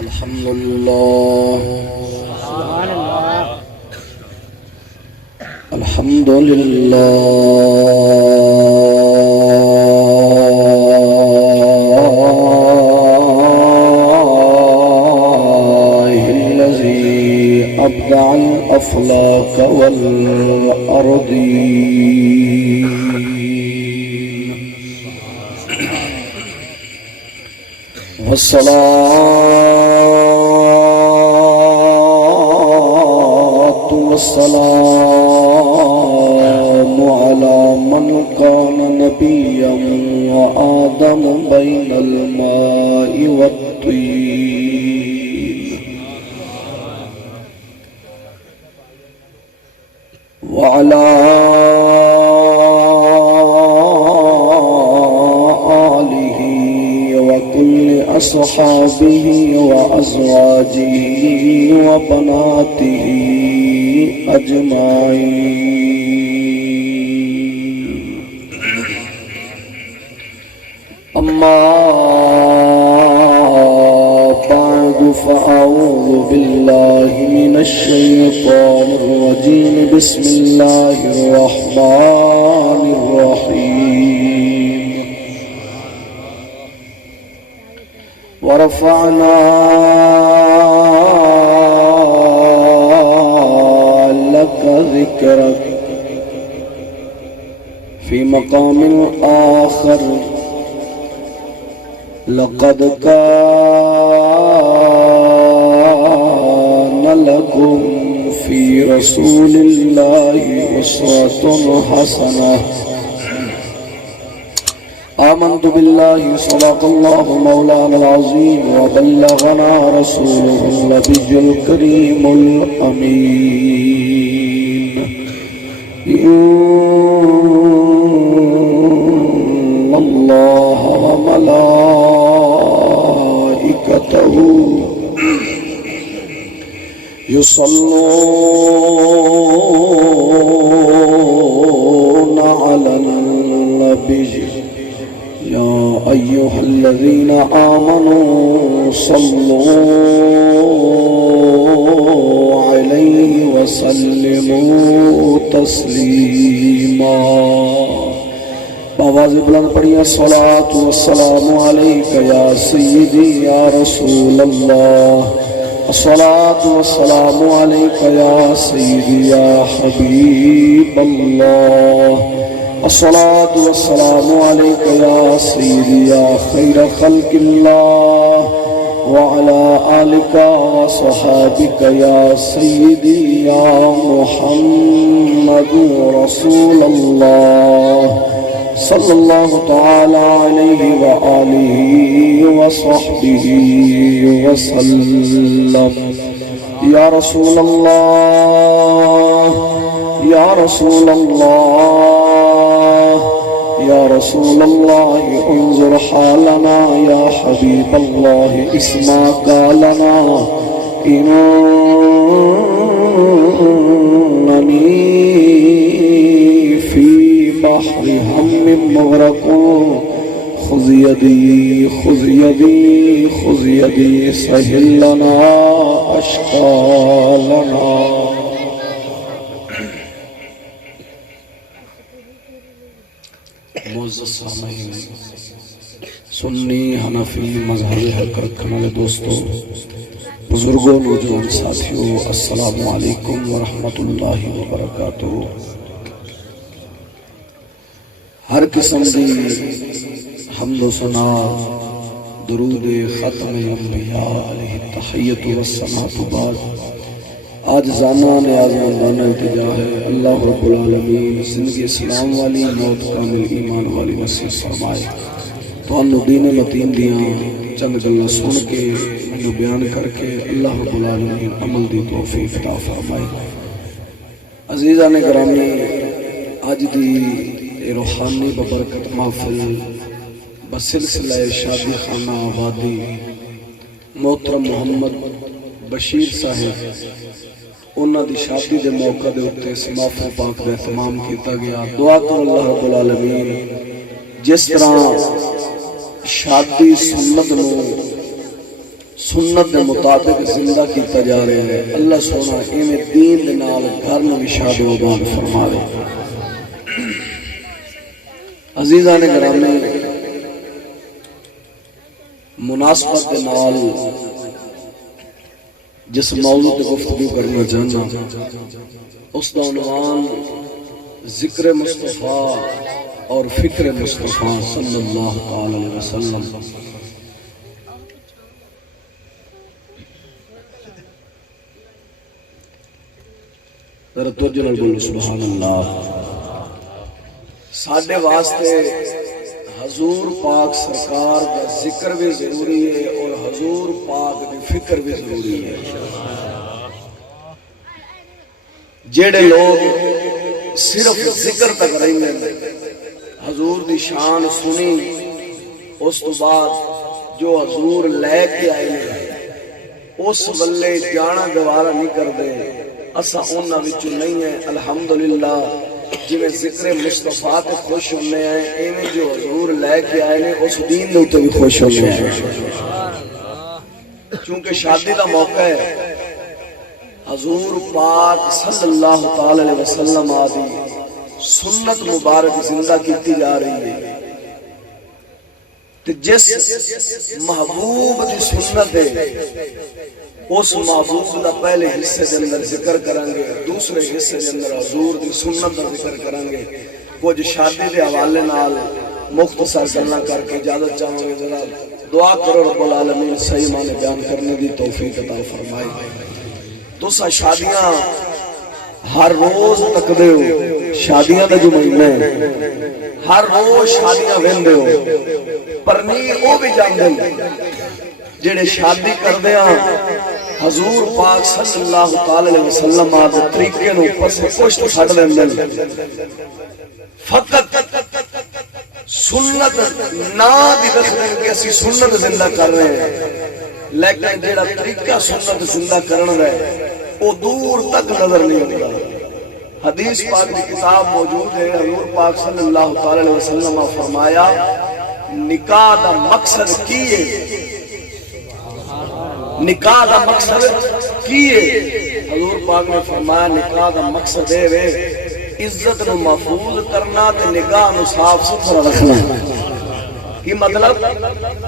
الحمد لله سبحان اللہ الحمد لله الذي أبدع الأفلاك والأرضين والصلاة والسلام على من كان نبيا وآدم بين الماء والطين وعلى آله وكل أصحابه وأزواجه وبناته أجمعين أما بعد فأعوذ بالله من الشيطان الرجيم بسم الله الرحمن الرحيم ورفعنا لك ذكرك في مقام آخر لقد كان لكم في رسول الله أسوة حسنة آمنت بالله صدق الله مولانا العظيم وبلغنا رسوله النبي الكريم الأمين إن الله وملائكته يصلون على النبي يا أيها الذين آمنوا صلوا عليه وسلموا تسليما بآواز بلند پڑھیے الصلاة والسلام عليك يا سيدي يا رسول الله الصلاة والسلام عليك يا سيدي يا حبيب الله الصلاة والسلام عليك يا سيدي يا خير خلق الله وعلى آلك وصحابك يا سيدي يا محمد رسول الله صلى الله تعالى عليه وآله وصحبه وسلم يا رسول الله يا رسول الله يا رسول الله انظر حالنا يا حبيب الله اسمع قالنا إنني في بحر هم مغرق خذ يدي خذ يدي خذ يدي سهل لنا أشقالنا معزز سامعین سنی حنفی مذہب حق رکھنے والے دوستوں بزرگوں نوجوان ساتھیوں السلام علیکم ورحمۃ اللہ وبرکاتہ ہر قسم دی حمد و ثنا درود ختم الانبیاء علیہ التحیۃ والثناء بعد آج زانا نیازمندانہ التجا ہے اللہ رب العالمین زندگی اسلام والی موت کامل ایمان والی نصیب فرمائے تو انہوں دین متین دیاں چند گلہ سن کے انہوں بیان کر کے اللہ رب العالمین عمل دی توفیق عطا فرمائے عزیزان گرامی آج دی روحانی ببرکت محفل بسلسلہ شادی خانہ آبادی محترم محمد بشیر صاحب انہاں دی شادی دے موقع دے اتے سمافہ پاک دے اہتمام کیتا گیا دعا کرو اللہ رب العالمین جس طرح شادی سنت نو سنت کے مطابق زندہ کیتا جا رہا ہے. اللہ سونا ایویں دین دے نال گھر نوں بھی شاد و آباد فرماوے. عزیزان گرامی، مناسبت کے نال جس موضوع پہ گفتگو کرنا چاہنا اس کا عنوان ذکر مصطفیٰ اور فکر مصطفیٰ صلی اللہ علیہ وسلم. ذرا توجہ نال بولو سبحان اللہ. ساڈے واسطے حضور پاک سرکار کا ذکر بھی ضروری ہے اور حضور پاک دی فکر بھی ضروری ہے. جڑے لوگ صرف ذکر تک رہندے ہیں، حضور دی شان سنی اس تو بعد جو حضور لے کے آئے اس ولے جانا گوارا نہیں کرتے، اسا انہاں وچوں نہیں ہیں. الحمدللہ جی ذکر مصطفیٰ تے خوش ہونے ہیں، ایویں جو حضور لے کے آئے نے اس دین دے اوتے بھی خوش ہونے ہیں. چونکہ شادی دا موقع ہے، حضور پاک صلی اللہ تعالی علیہ وسلم آدھی سنت مبارک زندہ کیتی جا رہی ہے. تے جس محبوب دی سنت ہے اس محبوب دا پہلے حصے دے اندر ذکر کریں گے، دوسرے حصے دے اندر حضور دی سنت دا ذکر کریں گے. کچھ شادی دے حوالے نال مختصر گلاں کر کے اجازت چاہوں گے. ذرا دعا کرو رب العالمین صحیح معنی بیان کرنے دی توفیق عطا فرمائے. تساں شادیاں ہر روز تکدے ہو، شادیاں دا جو مہینہ ہے ہر روز شادیاں ویندے ہو، پر نہیں او بھی جاندے جڑے شادی کردے ہیں حضور پاک صلی اللہ علیہ وسلم دے طریقے نوں پسے پشت چھڈ لیندے. فقط سنت نا دی رکھدے کہ اسی سنت زندہ کر رہے ہیں، لیکن جڑا طریقہ سنت زندہ کرن دا ہے وہ دور تک نظر نہیں آتا. حدیث پاک کی کتاب موجود ہے. حضور پاک صلی اللہ علیہ وسلم نے فرمایا نکاح دا مقصد کی ہے، نکاح دا مقصد کی ہے. حضور پاک نے فرمایا نکاح دا مقصد ہے عزت نو محفوظ کرنا تے نگاہ نو صاف ستھرا رکھنا. کی مطلب؟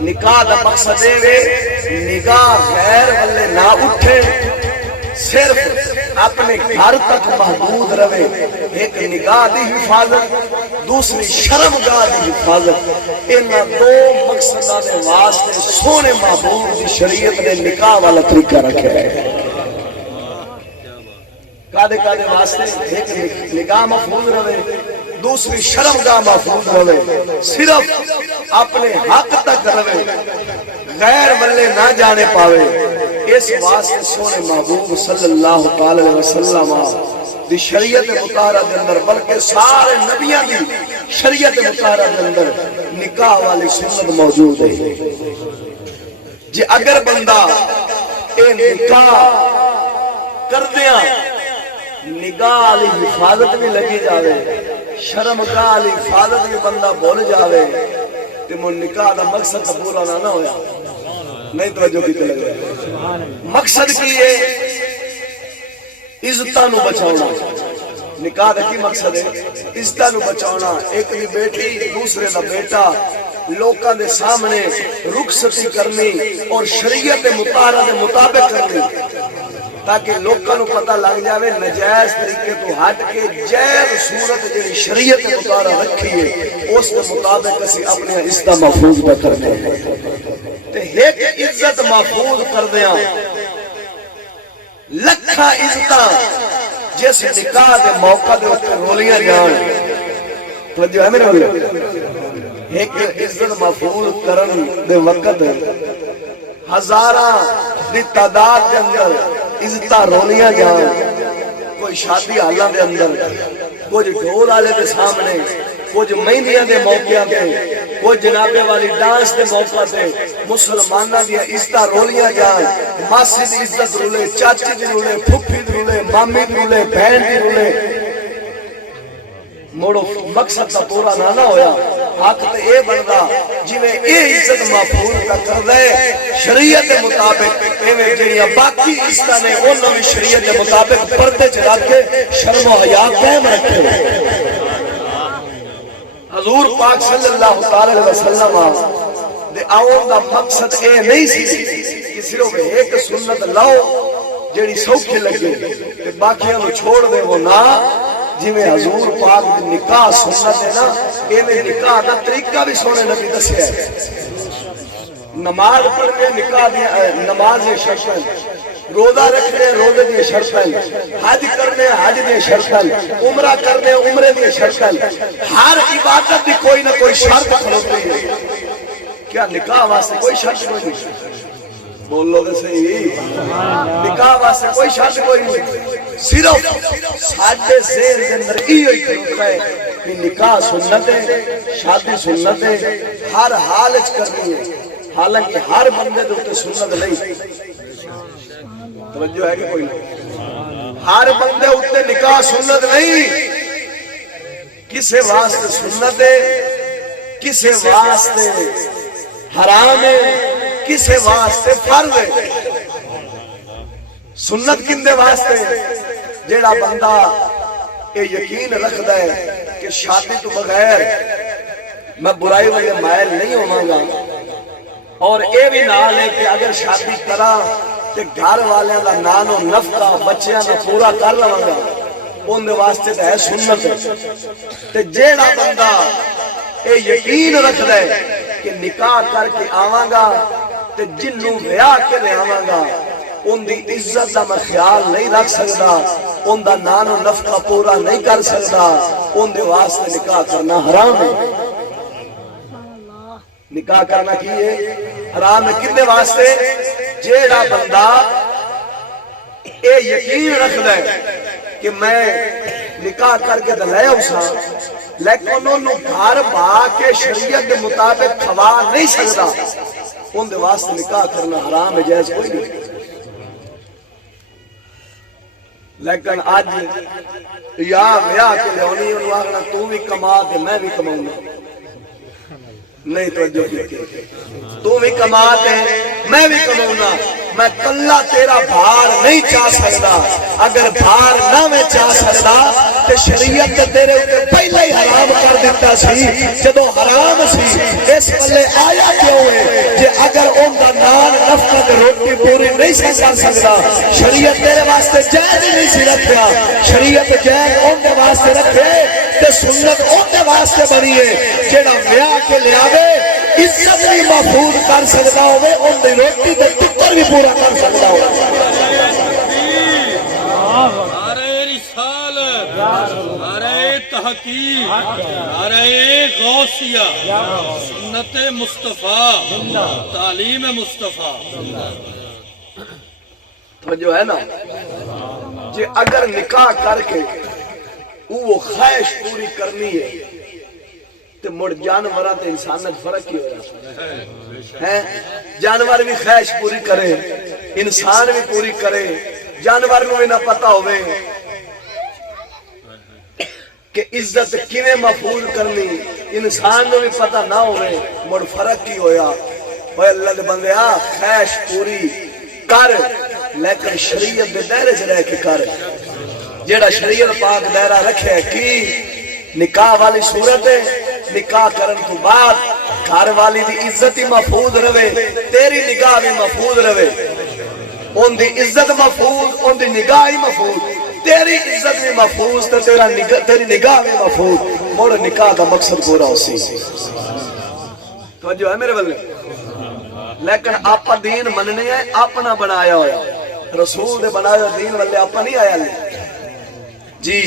نکاح دا مقصد ہے نگاہ غیر والے نہ اٹھے، صرف اپنے گھر تک محدود رہے. ایک نگاہ دی حفاظت، دوسری شرم گاہ دی حفاظت. انہاں دو مقصداں دے واسطے سونے محبوب دی شریعت نے نکاح والا طریقہ رکھا ہے. کادے واسطے؟ ایک نگاہ محفوظ رہے، دوسری شرم گاہ محفوظ رہے، صرف اپنے حق تک رہے، غیر والے نہ جانے پاوے. اس واسطے سونے محبوب صلی اللہ علیہ وسلم دی شریعت مطہرہ دے اندر بلکہ سارے نبیاں دی شریعت مطہرہ دے اندر نکاح والی سنت موجود ہے. جی اگر بندہ اے نکاح کردیاں نگاہ والی حفاظت بھی لگی جاوے، شرم گاہ والی حفاظت بھی بندہ بھول جاوے تے مو نکاح دا مقصد پورا نہ ہویا. نہیں توجہ کی لگ رہا ہے. مقصد کی ہے عزتاں نو بچاؤنا. نکاح دا کی مقصد ہے؟ عزتاں نو بچاؤنا. ایک دی بیٹی دوسرے دا بیٹا لوکاں دے سامنے رخصتی کرنی اور شریعت مطہرہ دے مطابق کرنی تاکہ لوکاں نو پتہ لگ جاوے نجائز طریقے تو ہٹ کے جائز صورت جڑی شریعت مطہرہ رکھی ہے اس دے مطابق اسی اپنی عزت محفوظ کرنے ہیں. تے ایک عزت محفوظ کردیاں لکھاں عزتاں جس نکاح دے موقع دے اوپر رولیاں جان. توجہ ہے میرے ہولے؟ ایک عزت محفوظ کرن دے وقت ہزاراں دی تعداد دے اندر عزتاں رولیاں جان. کوئی شادی حالاں دے اندر، کچھ ڈھول والے دے سامنے، کچھ مہندیاں دے موقع تے، کچھ جنابے والی ڈانس دے موقع تے مسلماناں دی عزتاں رولیاں جان. ماسی دی عزت رولے، چاچی دی رولے، پھپھی دی رولے، مامی دی رولے، بہن دی رولے. موڑو مقصد دا پورا نہ ہویا حق تے اے بندا جویں اے عزت محفوظ کر دے شریعت دے مطابق ایویں جڑیاں باقی عزتاں نے انہاں بھی شریعت دے مطابق پردے چ رکھ کے شرم و حیا قائم رکھے حضور پاک صلی اللہ تعالی علیہ وسلم دے آون دا مقصد اے نہیں سی کہ صرف ایک سنت لاؤ جڑی سوکھی لگے تے باقیاں نو چھوڑ دے وہ نہ جویں حضور پاک دی نکاح سنت ہے نا ایویں نکاح دا طریقہ بھی سونے نبی دسیا ہے نماز پڑھنے نکاح دی نماز شرطیں روزہ رکھنے روزے دی شرطیں حج کرنے حج دی شرطیں عمرہ کرنے عمرے دی شرطیں ہر عبادت دی کوئی نہ کوئی شرط کھلوتی ہے کیا نکاح واسطے کوئی شرط کوئی نہیں بولو دے صحیح نکاح واسطے کوئی شرط کوئی نہیں صرف ساڈے ذہن دے اندر ایہی کھلوتا ہے کہ نکاح سنت ہے شادی سنت ہے ہر حال وچ کرنی ہے حالانکہ ہر بندے دے اوتے سنت نہیں توجہ ہے کہ کوئی نہیں ہر بندے اوتے نکاح سنت نہیں کسے واسطے سنت ہے کسے واسطے حرام ہے کسے واسطے فرض ہے سنت کندے واسطے جیڑا بندہ یہ یقین رکھدا ہے کہ شادی تو بغیر میں برائی والے مائل نہیں ہوواں گا اور اے بھی نال ہے کہ اگر شادی کرا تے گھر والےاں دا نان و نفقہ بچیاں دا پورا کر لواں گا اون دے واسطے تے ہے سنت تے جیڑا بندہ اے یقین رکھدا ہے کہ نکاح کر کے آواں گا تے جنوں ویاہ کے لے آواں گا ان دی عزت دا میں خیال نہیں رکھ سکدا ان دا نان و نفقہ پورا نہیں کر سکدا ان دے واسطے نکاح کرنا حرام ہے نکاح کرنا کی ہے حرام ہے کدے واسطے جیڑا بندہ اے یقین رکھدا ہے کہ میں نکاح کر کے لے آؤں لیکن انہوں گھر با کے شریعت کے مطابق کھوا نہیں سکتا ان دے واسطے نکاح کرنا حرام ہے جائز کوئی نہیں لیکن آج یا ویاہ کے لیونی انہوں آگنا تو بھی کما دے میں بھی کماؤں گا نہیں توجہ کی تو بھی کما دے میں بھی کماؤں گا میں کلہ تیرا بھار نہیں چاہ سکتا اگر بھار نہ میں چاہ سکتا تو شریعت تیرے اوپر پہلے ہی حرام کر دیتا سی جدو حرام سی اس پلے آیا کیوں ہے کہ اگر ان کا نان نفقہ روٹی پوری نہیں کر سکتا شریعت تیرے واسطے جائز نہیں سی رکھیا شریعت جائز ان کے واسطے رکھے تے سنت ان کے واسطے بنی ہے جیڑا ویاہ کے لے آوے عزت بھی محفوظ کر سکتا ہوئے ان دی روٹی تے ٹکر بھی پورا کر سکتا ہوئے نعرہ رسالت نعرہ تحقیق نعرہ غوثیہ سنت مصطفیٰ تعلیم مصطفیٰ تو جو ہے نا جی اگر نکاح کر کے وہ خواہش پوری کرنی ہے تو مڑ جانوراں تے انسانت فرق ہی ہو ہے جانور بھی خواہش پوری کرے انسان بھی پوری کرے جانور نو نہ پتا ہوئے کہ عزت کیویں محفوظ کرنی انسان نو بھی پتا نہ ہوئے مڑ فرق ہی ہویا اوے اللہ دے بندیا خواہش پوری کر لیکن شریعت دے دائرے چ رہ کے کر جیڑا شریعت پاک دائرہ رکھے کی نکاح والی صورت ہے نکاح کرن تو بعد گھر والی دی عزت ہی محفوظ رہے تیری نگاہ بھی محفوظ رہے ان دی عزت محفوظ ان دی نگاہ ہی محفوظ تیری عزت بھی محفوظ تیری نگاہ بھی محفوظ موڑ نکاح کا مقصد پورا ہو سی توجہ ہے میرے بلے لیکن آپ دین مننے ہیں اپنا بنایا ہویا رسول دے بنایا دین والے آپ نہیں آیا لے جی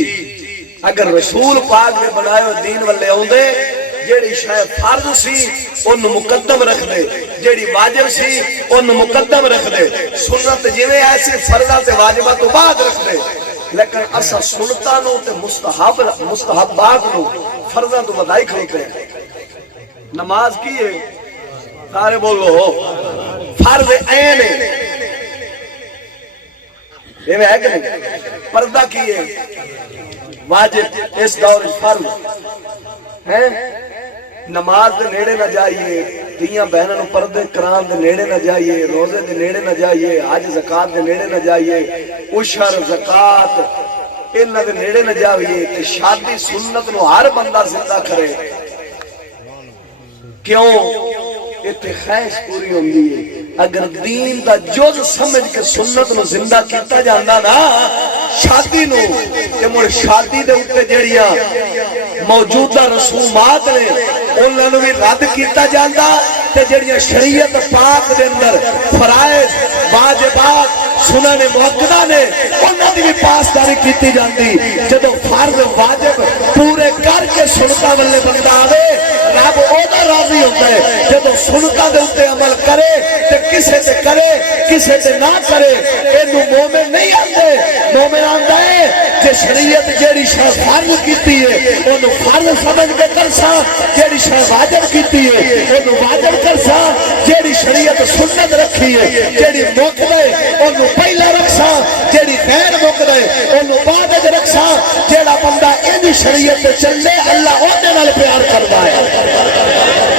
اگر رسول پاک دے بنایا دین والے ہوں دے جیڑی شاید فرض سی ان مقدم رکھ دے جیڑی واجب سی ان مقدم رکھ دے سنت جویں ایسی فرضاں تے واجبات تو بعد رکھ دے لیکن اسا سنتاں نو تے مستحبات نو فرضاں تو ودائی کھڑے ہیں نماز کی ہے سارے بولو فرض عین ہے یہ ہے کہ نہیں پردہ کی ہے واجب اس دور فرض ہے نماز دے نیڑے نہ جائیے دیاں بہنوں نو پردے کرام دے نیڑے نہ جائیے روزے دے نیڑے نہ جائیے حج زکات دے نیڑے نہ جائیے عشر زکات انہاں دے نیڑے نہ جائیے کہ شادی سنت نو ہر بندہ زندہ کرے کیوں اتنے خواہش پوری ہوندی ہے اگر دین دا جز سمجھ کے سنت نو زندہ کیتا جاندا نا شادی نو کہ مڑ شادی دے اوتے جڑیاں موجودہ رسومات نے انہاں نو بھی رد کیتا جاندا تے جڑیاں شریعت پاک دے اندر فرائض واجبات سنن مؤکدہ نے انہاں دی بھی پاسداری کیتی جاندی جدوں فرض واجب پورے کر کے سنتا والے بندہ آوے رب اودا راضی ہوتا ہے جدوں سنتا دے اوتے عمل کرے تے کسے تے کرے کسے تے نہ کرے اینو مومن نہیں آندے مومن آندا ہے کہ شریعت جیڑی شے فرض کیتی ہے اونوں فرض سمجھ کے کرساں جیڑی شے واجب کیتی ہے اونوں واجب کرساں جیڑی شریعت سنت رکھی ہے جیڑی موقع ہے اونوں پہلا رکھساں جیڑی غیر موقع ہے اونوں بعد وچ رکھساں جیڑا بندہ اینی شریعت تے چلے اللہ اودے نال پیار کردا ہے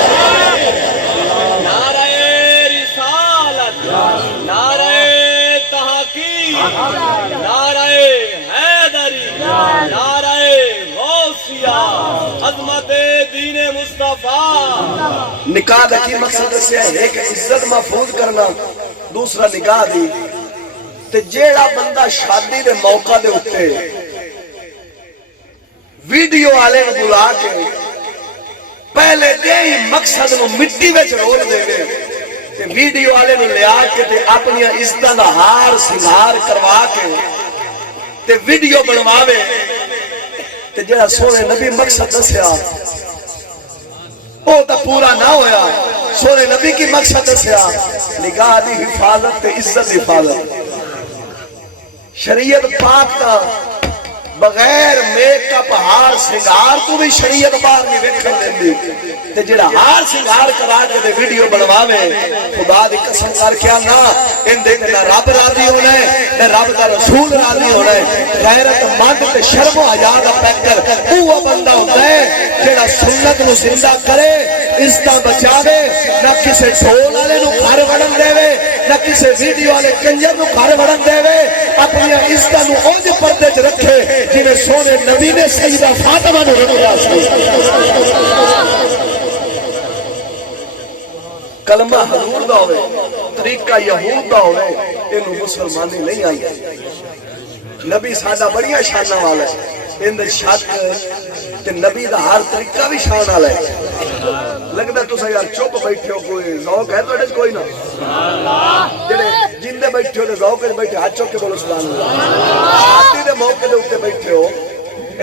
عظمت دین مصطفیٰ نکاح کا کی مقصد سے ہے ایک عزت محفوظ کرنا دوسرا نکاح دی تے جیڑا بندہ شادی دے موقع دے اتے ویڈیو والے نو بلا کے پہلے دے ہی مقصد نو مٹی وچ رول دے گے تے ویڈیو والے نو لیا کے تے اپنی عزتاں دا ہار سنگار کروا کے تے ویڈیو بنواوے تے جڑا سونے نبی مقصد دسیا او تا پورا نہ ہویا سونے نبی کی مقصد دسیا نگاہ دی حفاظت تے عزت حفاظت شریعت پاک کا بغیر میک اپ ہار سنگار تو بھی شریعت باہر نہیں ویکھن دیندی تے جڑا ہار سنگار کرا کے تے ویڈیو بنواوے خدا دی قسم کر کے نا ان دے نہ رب راضی ہونا ہے نہ رب دا رسول راضی ہونا ہے غیرت مند تے شرم و حیا دا پیکر او بندہ ہوندا ہے جڑا سنت نو زندہ کرے عزت بچاوے نہ کسے ڈھول والے نو گھر وڑن دے نہ کسے ویڈیو والے کنجر نو گھر وڑن دے اپنی عزت نو اونج پردے چ رکھے جنہیں سونے نبی نے سیدہ فاطمہ نے کلمہ حضور دا ہوئے طریقہ یہود دا ہوئے انہوں مسلمانی نہیں آئی نبی سادہ بڑیا شانہ والا ہے ان دے شک تے نبی دا ہر طریقہ بھی شان والا ہے لگتا تو سا یار چپ بیٹھے ہو کوئی ذوق ہے تو اڈیس کوئی نا جنہیں جندے بیٹھے ہو دے ذوق ہے بیٹھے ہاتھ چوک کے بولو سبحان اللہ شادی دے موقع دے اوتے بیٹھے ہو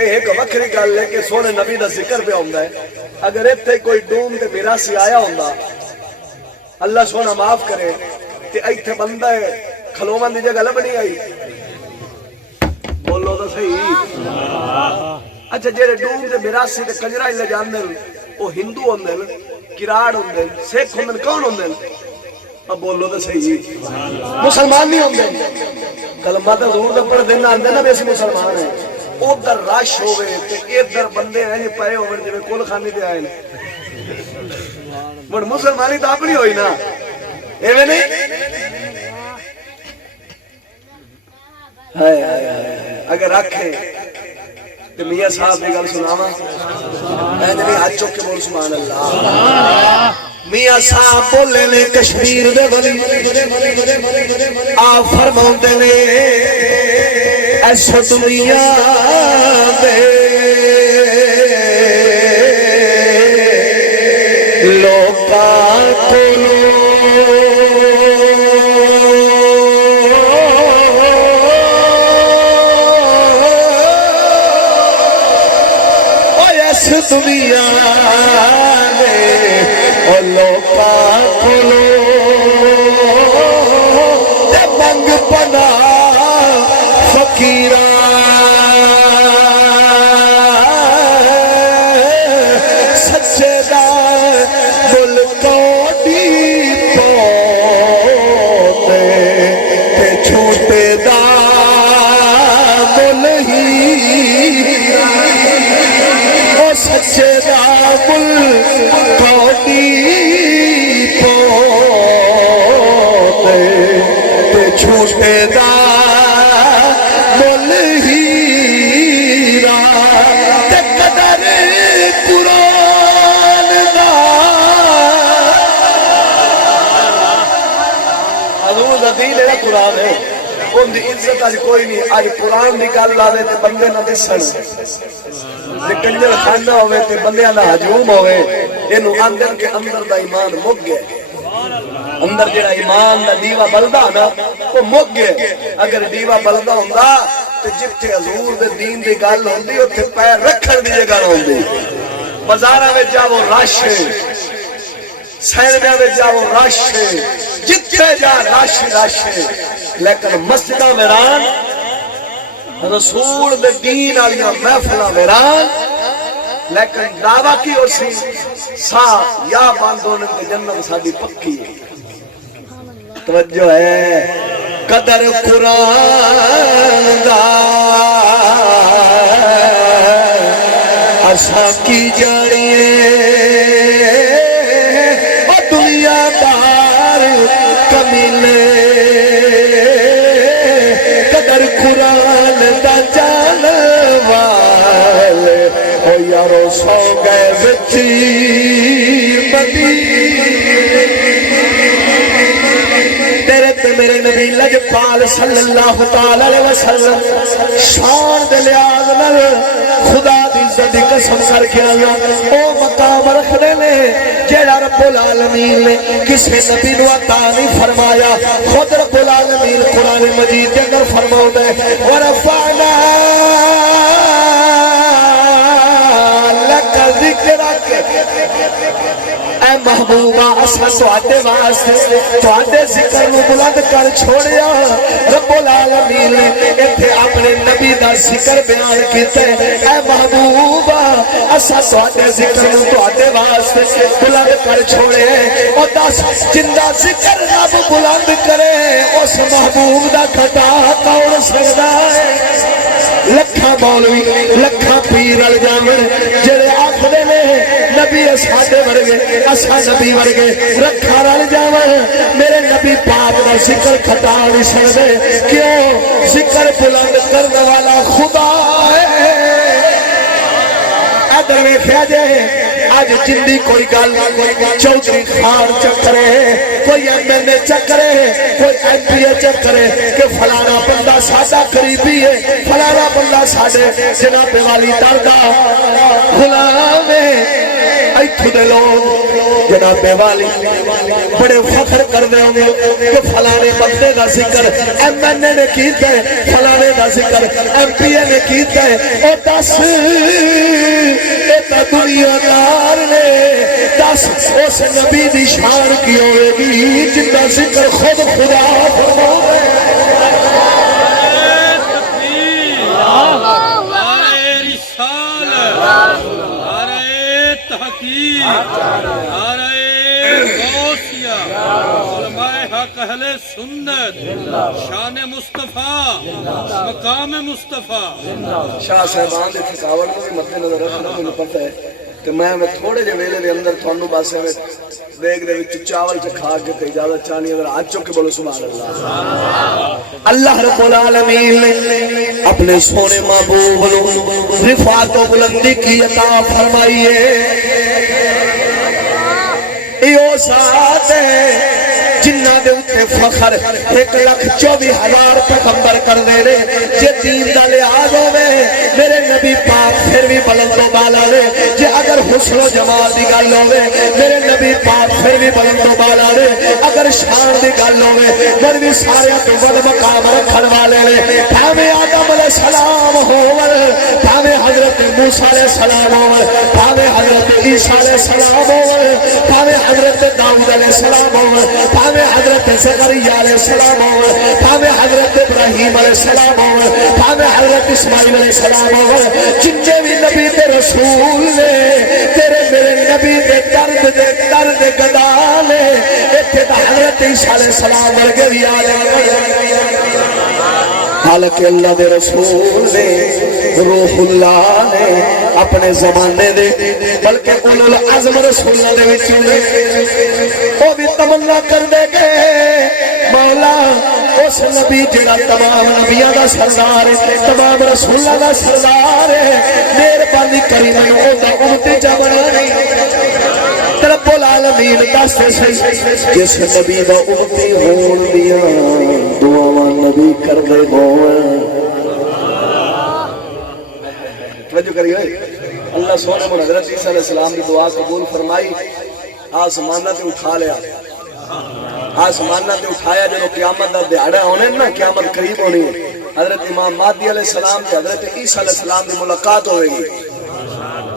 ایک وکھری گل ہے کہ سونے نبی دا ذکر پہ ہوندا ہے اگر ایتھے کوئی ڈوم تے میراثی آیا ہوندا اللہ سونا معاف کرے کہ ایتھے بندہ ہے کھلوون دی جگہ لبنی آئی بولو تو صحیح اچھا جیڑے ڈوم تے میراثی تے کنجرا لے جاندے او ہندو ہوندے کراڑ ہوندے سکھ ہوندے کون ہوندے اب بولو تو صحیح مسلمان نہیں ہوندے کلمہ تے ضرور تے پڑھ دینا آندے نا ویسے مسلمان ہیں ادھر رش ہوئے تے ادھر بندے ہیں پئے ہوئے جویں کل خانے تے آئے مڑ مسلمانی تو اپنی ہوئی نا ایویں نہیں اگر رکھے تو میاں صاحب کی گل سناواں میں نے ہاتھ چوک کے بول سبحان اللہ میاں صاحب بولے نے کشمیر دے ولی آپ فرماؤندے نے ایسا دنیا دے لوکاں کولوں دنیا دے او لوکاں کولوں تے منگ پناہ فقیراں سچے دا مل کوڈی تو تے جھوٹے دا مل ہی سچے دا مل کوٹی پوتے تے جھوٹے دا مل ہیرا تے قدر قرآن دا حضور دا دین ہے قرآن ہے ان دی عزت آج کوئی نہیں آج قرآن دی گل لاوے تے بندے نہ دسن تے کنجر خانہ ہوئے تے بندیاں دا ہجوم ہوئے اینو اندر کے اندر دا ایمان مک گئے اندر جڑا ایمان دا دیوہ بلدا نا وہ مک گئے اگر دیوہ بلدا ہوندا تے جتھے حضور دے دین دی گل ہوندی اوتھے پیر رکھن دی جگہ نہ ہوندی بازاراں وچ جاؤ رش سینمے وچ جاؤ رش جتھے جا رش رش لیکن مسجداں ویران رسول دے دین والیاں محفلاں ویران لیکن دعویٰ کی اور سی سا یا بند ہونے کے جنت ساڈی پکی ہے توجہ ہے قدر قرآن دا اساں کی جانیے اور دنیا دار کمیلے قدر قرآن دا جان والے او یارو سو گئے بچی تیرے تے میرے نبی لجپال صلی اللہ تعالی علیہ وسلم شان دے لحاظ نال خدا دی عزت دی قسم کر کے آیا او مقام رکھدے نے جیڑا رب العالمین نے کسی نبی نو عطا نہیں فرمایا خود رب العالمین قرآن مجید کے اندر فرماؤں ہے ورفعنا لک ذکرک اے محبوبہ اسا تواڈے واسطے تواڈے ذکر نو بلند کر چھوڑیا رب العالمین نے ایتھے اپنے نبی دا ذکر بیان کیتا ہے اے محبوبہ اسا تواڈے ذکر نو تواڈے واسطے بلند کر چھوڑے او دس جندا ذکر رب بلند کرے اس محبوب دا کھٹا کون سکدا ہے لکھاں مولوی لکھاں پیر ال جاون جڑے آکھدے نے نبی اساڈے ورگے اسا نبی ورگے رکھا رل جاون میرے نبی پاک دا ذکر کھٹا نہیں سکدے کیوں ذکر بلند کرنے والا خدا ہے ادھر ویکھیا جے آج جندی کوئی گل چودھری خان چکرے کوئی ایم این اے چکرے کوئی ایم پی اے چکرے کہ فلانا بندہ سادہ قریبی ہے فلانا بندہ سادے جناب والی دردہ غلام ہے ایتھو دے لوگ جناب والی بڑے فخر کر دے ہوں گے کہ فلانے بندے دا ذکر ایم این اے نے کیتا ہے فلانے دا ذکر ایم پی اے نے کیتا ہے او دس ایتا دنیا دار نے دس اس نبی دی شان کی ہوئے گی جن دا ذکر خود خدا فرمائے اہل سنت شان مصطفیٰ مقام مصطفیٰ شاہ صاحبان دے تھکاوٹ کو بھی مد نظر رکھنا مجھے پتہ ہے کہ میں تھوڑے جے ویلے دے اندر تھانوں باسے میں دیکھ دے وچ چاول چ کھا کے تے اجازت چاہنی اگر ہاتھ چوک کے بولو سبحان اللہ اللہ رب العالمین نے اپنے سونے محبوب نو رفعت و بلندی کی عطا فرمائی ہے ایو ساتھ ہے جنہ دے اتے فخر 1,24,000 پیغمبر کر دے رہے جے دین دا لحاظ ہوئے میرے نبی پاک پھر بھی بلند و بالا رہے جے اگر حسن و جمال دی گل ہوئے میرے نبی پاک پھر بھی بلند و بالا رہے اگر شان دی گل ہوئے پھر بھی سارے تو ود مقام رکھن والے رہے بھاوے آدم علیہ السلام ہوور بھاوے حضرت موسیٰ علیہ السلام ہوور بھاوے حضرت عیسیٰ علیہ السلام ہوور بھاوے حضرت داؤد علیہ السلام ہوور بھاوے حضرت زکریا علیہ السلام ہوئے بھاوے حضرت ابراہیم علیہ السلام ہوئے بھاوے حضرت اسماعیل علیہ السلام ہوئے جنجے بھی نبی تے رسول نے تیرے میرے نبی دے درد گدا نے ایتھے دا حضرت عیسیٰ علیہ السلام ورگے بھی آلے حالانکہ اللہ دے رسول نے روح اللہ نے اپنے زمانے دے بلکہ اولو العزم رسولہ دے وچوں نے وہ بھی تمنا کر دے گئے مولا اس نبی جڑا تمام نبیوں دا سردار ہے تمام رسولہ دا سردار ہے مہربانی کری میں او دا امتی جا بنا نہیں رب العالمین دستے سے جس نبی دا امتی ہون دیا دعاواں نبی کر دے ہون توجہ کریے اللہ سونے من حضرت عیسیٰ علیہ السلام کی دعا قبول فرمائی آسمانہ تے اٹھا لیا آسمانہ تے اٹھایا جو قیامت دا دیہڑا ہونے نا قیامت قریب ہونی ہے حضرت امام مہدی علیہ السلام تے حضرت عیسیٰ علیہ السلام کی ملاقات ہوئے گی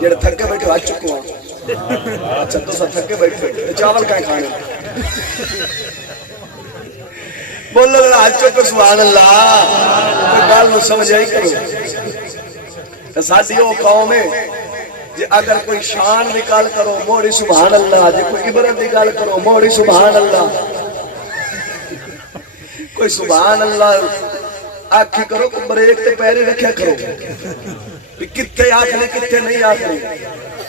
جڑے تھکے بیٹھے آ چکو ہاں اچھا تو سب تھکے بیٹھے چاول کہیں کھانے بولو ذرا آ چکو سبحان اللہ کوئی گال نو سمجھ آئی کرو ساتھی وہ قوم ہے جی اگر کوئی شان نکال کرو موڑی سبحان اللہ جی کوئی عبرت نکال کرو موڑی سبحان اللہ کوئی سبحان اللہ آنکھیں کرو کوئی بریک تے پیرے رکھیا کرو کتے آنکھنے کتے نہیں آنکھنے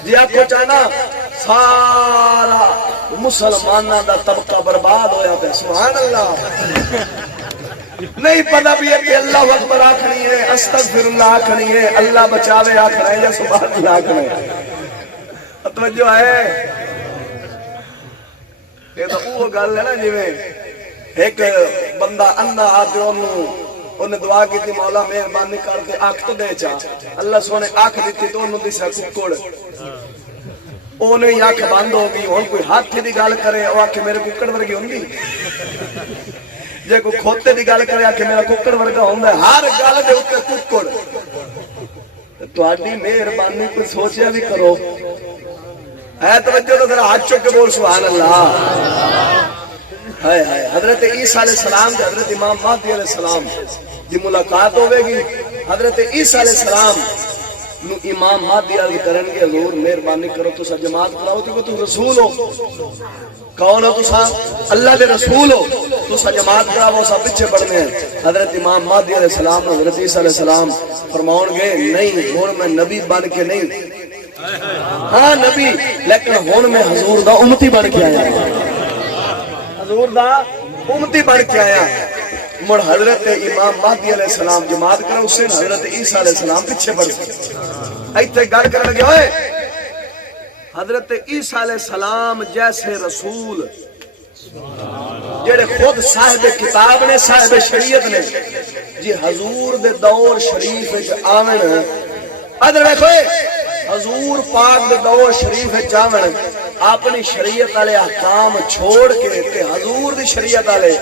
جی آپ کو چاہنا سارا مسلمانہ دا طبقہ برباد ہویا پہ سبحان اللہ نہیں پتا بھی ہے کہ اللہ اکبر آکھنی ہے استغفر اللہ آکھنی ہے اللہ بچاوے آکھنا ہے یا سبحان اللہ آکھنا ہے توجہ ہے یہ تو وہ گل ہے نا جی میں ایک بندہ اندھا آتے انہیں دعا کی تھی مولا مہربانی کر کے آنکھ تو دے چاہ اللہ سونے آنکھ دیتی تو انہوں دیسا ککڑ انہیں آنکھ بند ہوگی ان کوئی ہاتھ دی گال کرے وہ آنکھ میرے ککڑ ورگی ہوں گی جے کوئی کھوتے دی گال کرے آنکھ میرا ککڑ ورگا ہوں گا ہر گال دے اتے ککڑ تو آٹی مہربانی کوئی سوچیا بھی کرو ہے توجہ تو ذرا ہاتھ چکے بول سبحان اللہ حضرت عیسیٰ علیہ السلام دے حضرت امام مہدی علیہ السلام دی ملاقات ہوئے گی حضرت عیسیٰ علیہ السلام نو امام مہدی علیہ کرن گے حضور مہربانی کرو تو سا جماعت کراؤ تو رسول ہو کون ہو تو سا اللہ دے رسول ہو تو سا جماعت کراؤ سا پچھے پڑھنے ہیں حضرت امام مہدی علیہ السلام حضرت عیسیٰ علیہ السلام فرماؤں گے نہیں ہون میں نبی بن کے نہیں ہاں نبی لیکن ہون میں حضور دا امتی بن کے آیا حضور دا امتی بن کے آیا مڑ حضرت امام مہدی علیہ السلام جماعت کرا اس سے حضرت عیسیٰ علیہ السلام پیچھے بڑھ سکتے ایتے گل کرنے لگے ہوئے حضرت عیسیٰ علیہ السلام جیسے رسول جڑے خود صاحب کتاب نے صاحب شریعت نے جی حضور دے دور شریف آمن ادھر دیکھوئے حضور پاک دے دور شریف جامن اپنی شریعت والے احکام چھوڑ کے تے حضور دی شریعت والے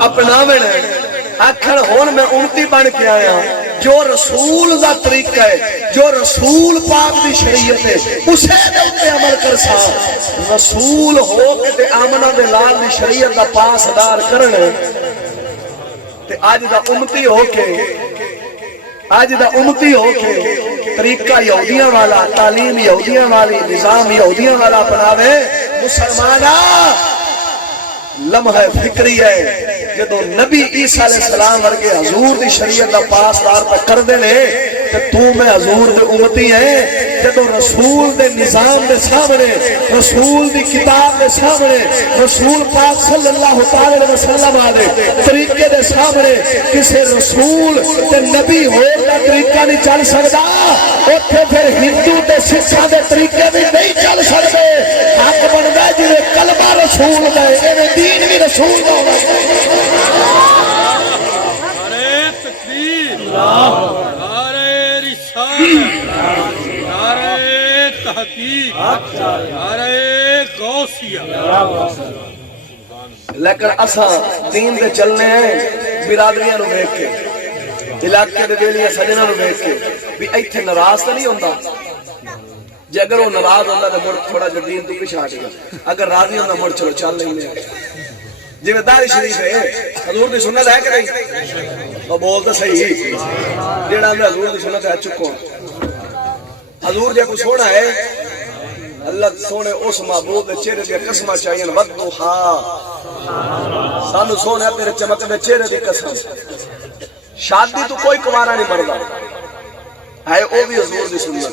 اپناون آکھن ہن میں امتی بن کے آیا جو رسول دا طریقہ ہے جو رسول پاک دی شریعت ہے اسے دے اوپر عمل کر سا رسول ہو کے تے آمنہ دے لال دی شریعت دا پاسدار کرن تے آج دا امتی ہو کے آج دا امتی ہو کے طریقہ یہودیاں والا تعلیم یہودیاں والی نظام یہودیاں والا اپناوے مسلمانہ لمحہ فکری ہے جدو نبی عیسیٰ علیہ السلام ورگے حضور دی شریعت دا پاسدار پہ کر دینے تو میں حضور دے امتی ہیں جدو رسول دے نظام دے سامنے رسول دی کتاب دے سامنے رسول پاک صلی اللہ علیہ وسلم آدھے طریقے دے سامنے کسے رسول دے نبی ہو دا طریقہ نہیں چل سکتا اتھے پھر ہندو دے سکھا دے طریقے بھی نہیں چل سکتے حق بن گئے جنہیں کلمہ رسول دے انہیں دین بھی رسول دا ہونا نعرہ تکبیر نعرہ رسالت نعرہ تحقیق نعرہ غوثیہ لیکن اساں دین دے چلنے ہیں برادریاں نو دیکھ کے علاقے دے ویلیاں سجنا نو دیکھ کے بھی ایتھے ناراض تے نہیں ہوندا جے اگر وہ ناراض ہوندا تے مڑ تھوڑا جا دین تو پیچھے ہٹ گیا اگر راضی ہوندا مڑ چلو چل لیندے جی داری شریف ہے حضور دی سنت ہے کہ نہیں تو بول تو صحیح جیڑا میں حضور دی سنت ہے چکو حضور جے کو سونا ہے اللہ سونے اس معبود دے چہرے دی قسمہ چاہیے ودوحا سانو سونا تیرے چمک دے چہرے دی قسم شادی تو کوئی کمارا نہیں مردا ہے، او بھی حضور دی سنت،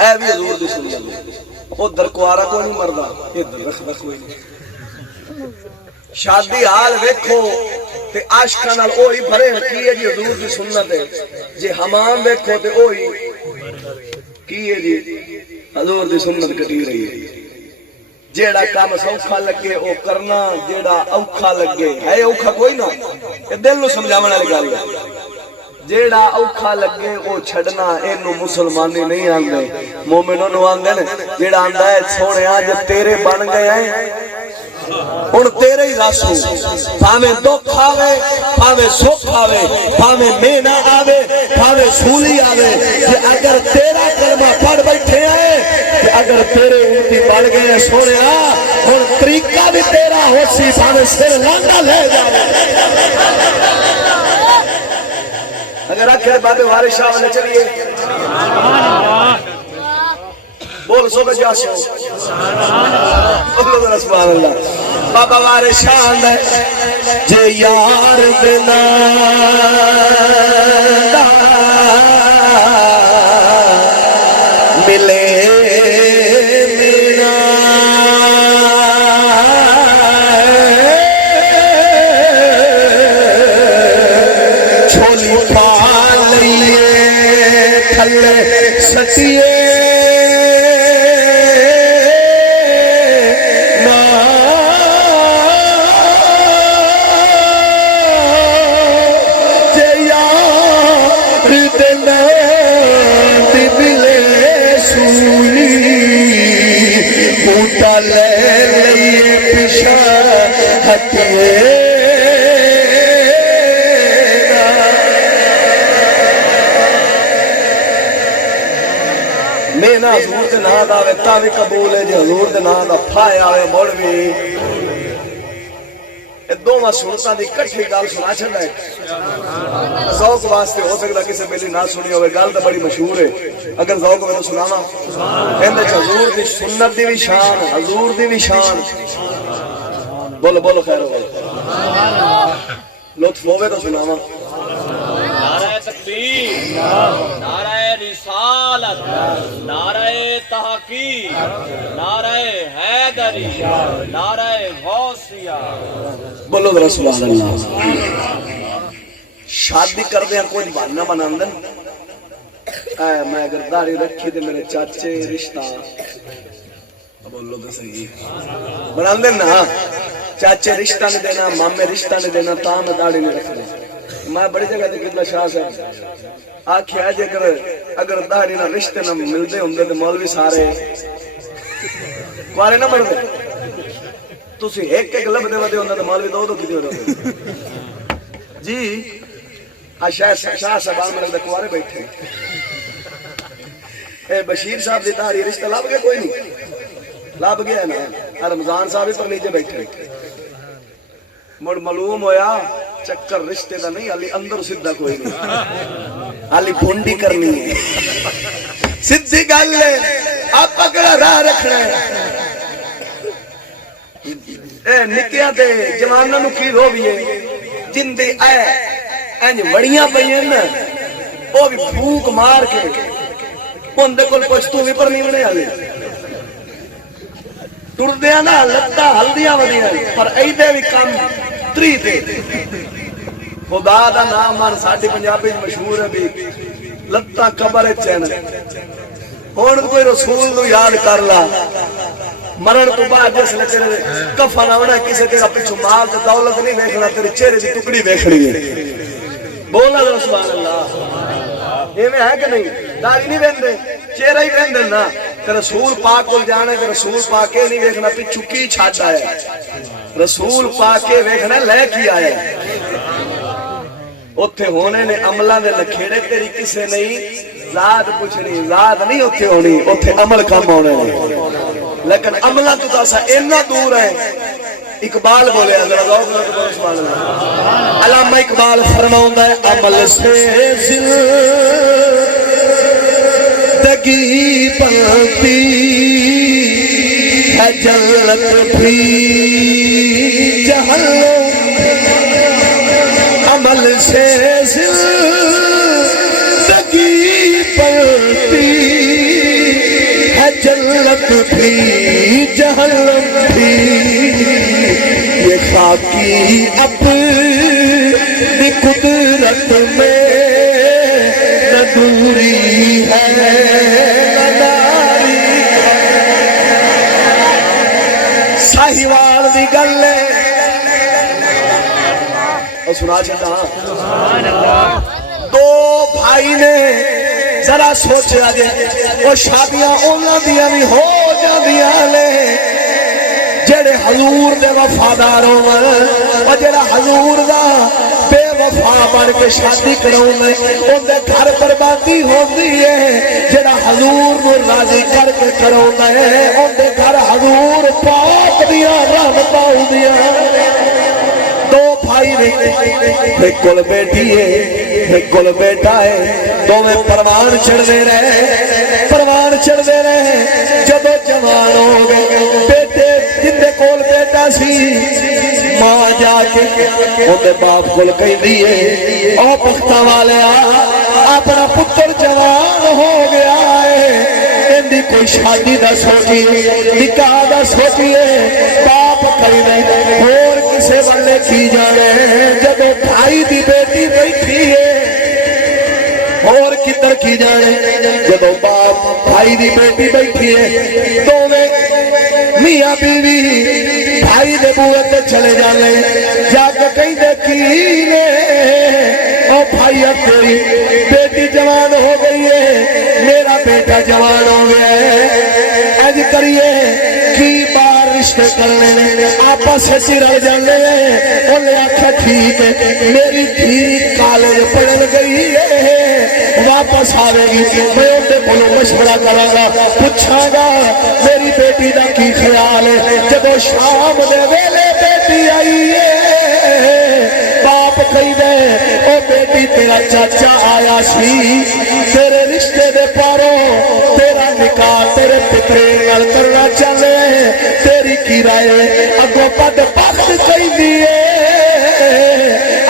اے بھی حضور دی سنت، او در کوارا کو نہیں مردا، یہ در رکھ کوئی نہیں۔ شادی حال ویکھو تے عاشقاں نال اوہی بھرے کی ہے جی حضور دی سنت ہے، جی حمام ویکھو تے اوہی کی ہے جی حضور دی سنت کٹی رہی ہے۔ جیڑا کام سوکھا لگے او کرنا، جیڑا اوکھا لگے ہے اوکھا کوئی نہ، یہ دل نو سمجھاون والی گل ہے۔ جیڑا اوکھا لگے او چھڈنا، اینو مسلمانی نہیں آندے، مومنوں نو آندے نے۔ جیڑا آندا ہے سونیا جے تیرے بن گئے ہیں ہن تیرے ہی رس ہو، بھاویں دکھ آوے بھاویں سکھ آوے بھاویں مینا آوے بھاویں سولی آوے، کہ اگر تیرا کلمہ پڑھ بیٹھے ہیں، کہ اگر تیرے امتی بن گئے ہیں سونیا، ہن طریقہ بھی تیرا ہو سی، بھاویں سر لانڈا لے جاوے۔ اگر آخر بابے وارث شاہ والے چلیے بول سو بجا سو سبحان اللہ۔ بابا وارث شاہ ہے جے یار بنا ملے مینا چھولی پا لئیے تھلے سٹیے مینا حضور دے نام دا آوے تا بھی قبول ہے، جی حضور دے نام دا پھائے آوے مڑ بھی۔ دو سنتاں دی کٹھی گل سنا چھڑا ہے، ذوق واسطے ہو سکتا کسی بیلی نہ سنی ہوئے، گل تو بڑی مشہور ہے، اگر ذوق میں تو سنانا۔ حضور دی سنت دی بھی شان، حضور دی بھی شان، بولو بولو خیر ہو لطف ہوئے تو سنانا۔ نعرہ تکبیر، نعرہ رسالت، نعرہ تحقیق، نعرہ حیدری، نعرہ غوثیہ، بولو ذرا سبحان اللہ۔ شادی کر دیا کوئی بہانہ بنا دن، میں اگر داڑھی رکھی تو میرے چاچے رشتہ، بولو تو صحیح بنا دن نا، چاچے رشتہ نہیں دینا، مامے رشتہ نہیں دینا، تا میں داڑھی نہیں رکھ دیں۔ میں بڑی جگہ دے کتنا شاہ صاحب آکھیا جے اگر داڑھی نہ رشتے نہ ملتے ہوں تو مولوی سارے کوارے نہ مردے، تسی ایک ایک لبدے ودے ہوں تو مولوی دو کتی ہو رہے جی۔ شاہ صاحب میں لگتا کوارے بیٹھے، اے بشیر صاحب دی داڑھی رشتہ لب گئے کوئی نہیں، لب گیا نا، رمضان صاحب ہی پر نیچے بیٹھے مڑ معلوم ہویا چکر رشتے دا نہیں، علی اندر سدھا کوئی نہیں، علی بھونڈی کرنی ہے، سدھی گل ہے، آپ اگلا راہ رکھنا ہے۔ اے نکیاں تے جواناں نو کی رو بھی ہے، جن دی اینج وڑیاں پئیاں نا، او بھی بھوک مار کے اون دے کول پوچھ تو بھی پر نہیں بنے والے ٹردیاں نا لتا ہلدیاں ودیاں، پر ایدے بھی کم تری تے خدا دا نام مان ساڈی پنجابی مشہور ہے بھی لتا قبر چین۔ ہن کوئی رسول نو یاد کر لا، مرن تو بعد جس لے تیرے کفن آونا کسے تیرا پیچھے مال تے دولت نہیں دیکھنا، تیرے چہرے دی ٹکڑی دیکھنی ہے۔ بولنا سبحان اللہ، ایویں ہے کہ نہیں؟ داڑھی نہیں ویندے، چہرہ ہی ویندے نا۔ تے رسول پاک کول جانا تے رسول پاک کے نہیں ویکھنا پیچھے کی چھڈ آیا، رسول پاک کے ویکھنا لے کی آیا۔ اتھے ہونے نے عملہ دے لکھیڑے، تیری کسے نہیں ذات پوچھنی، ذات نہیں اتھے ہونی، اتھے عمل کم ہونے نے، لیکن عملہ تو تاسا اینا دور ہے۔ اقبال بولے حضرت سبحان اللہ، علامہ اقبال فرماؤندا ہے عمل سے زندگی بنتی ہے جنت بھی جہنم، سے زندگی پلتی ہے، جنت بھی جہنم بھی، یہ خاکی اپنی قدرت میں نہ دوری ہے نہ داری ہے۔ ساہیوال دی گل ہے، سنا چاہتا دو بھائی نے ذرا سوچا جے وہ شادیاں انہاں دیاں بھی ہو جاندیاں نے جڑے حضور دے وفادار ہون، اور جڑا حضور دا بے وفا بن کے شادی کراون اون دے گھر بربادی ہوندی ہے، جڑا حضور نو راضی کر کے کراون ہے اون دے گھر حضور پاک دیاں رحمتاں ہوندیاں۔ دو بھائی نے، ایک کول بیٹی ہے ایک کول بیٹا ہے، دونوں پروان چڑھتے رہے پروان چڑھتے رہے، جب جوان ہو گئے بیٹے جندے کول بیٹا سی ماں جا کے اندے باپ کول کہندی ہے او بختاں والیا اپنا پتر جوان ہو گیا ہے، اندی کوئی شادی دا سوچیے نکاح دا سوچیے، باپ کہندے اور کسے والے کی جانے، جب بھائی دی بیٹی بیٹھی ہے اور کدھر کی جانے، جب باپ بھائی دی بیٹی بیٹھی ہے، دونوں میاں بیوی بھائی دے بوئے تے چلے جانے، جا کے کہیں دے کینے او بھائی اب تیری بیٹی جوان ہو گئی ہے، میرا بیٹا جوان ہو گیا ہے، ایج کریے کی بار رشتے کرنے آپس سے رل جانے، انہیں آکھا ٹھیک ہے میری دھی کالج پڑھن گئی ہے واپس آوے گی، میں اندے بولو مشورہ کراں گا پوچھاں گا میری بیٹی دا کی خیال ہے، جب شام دے ویلے بیٹی آئی ہے باپ کہی دے او بیٹی تیرا چاچا آیا سی تیرے رشتے دے پاروں تیرا نکاح تیرے پترے نال کرنا چاہے، تیری کی رائے اگو پد بخت کہی دیئے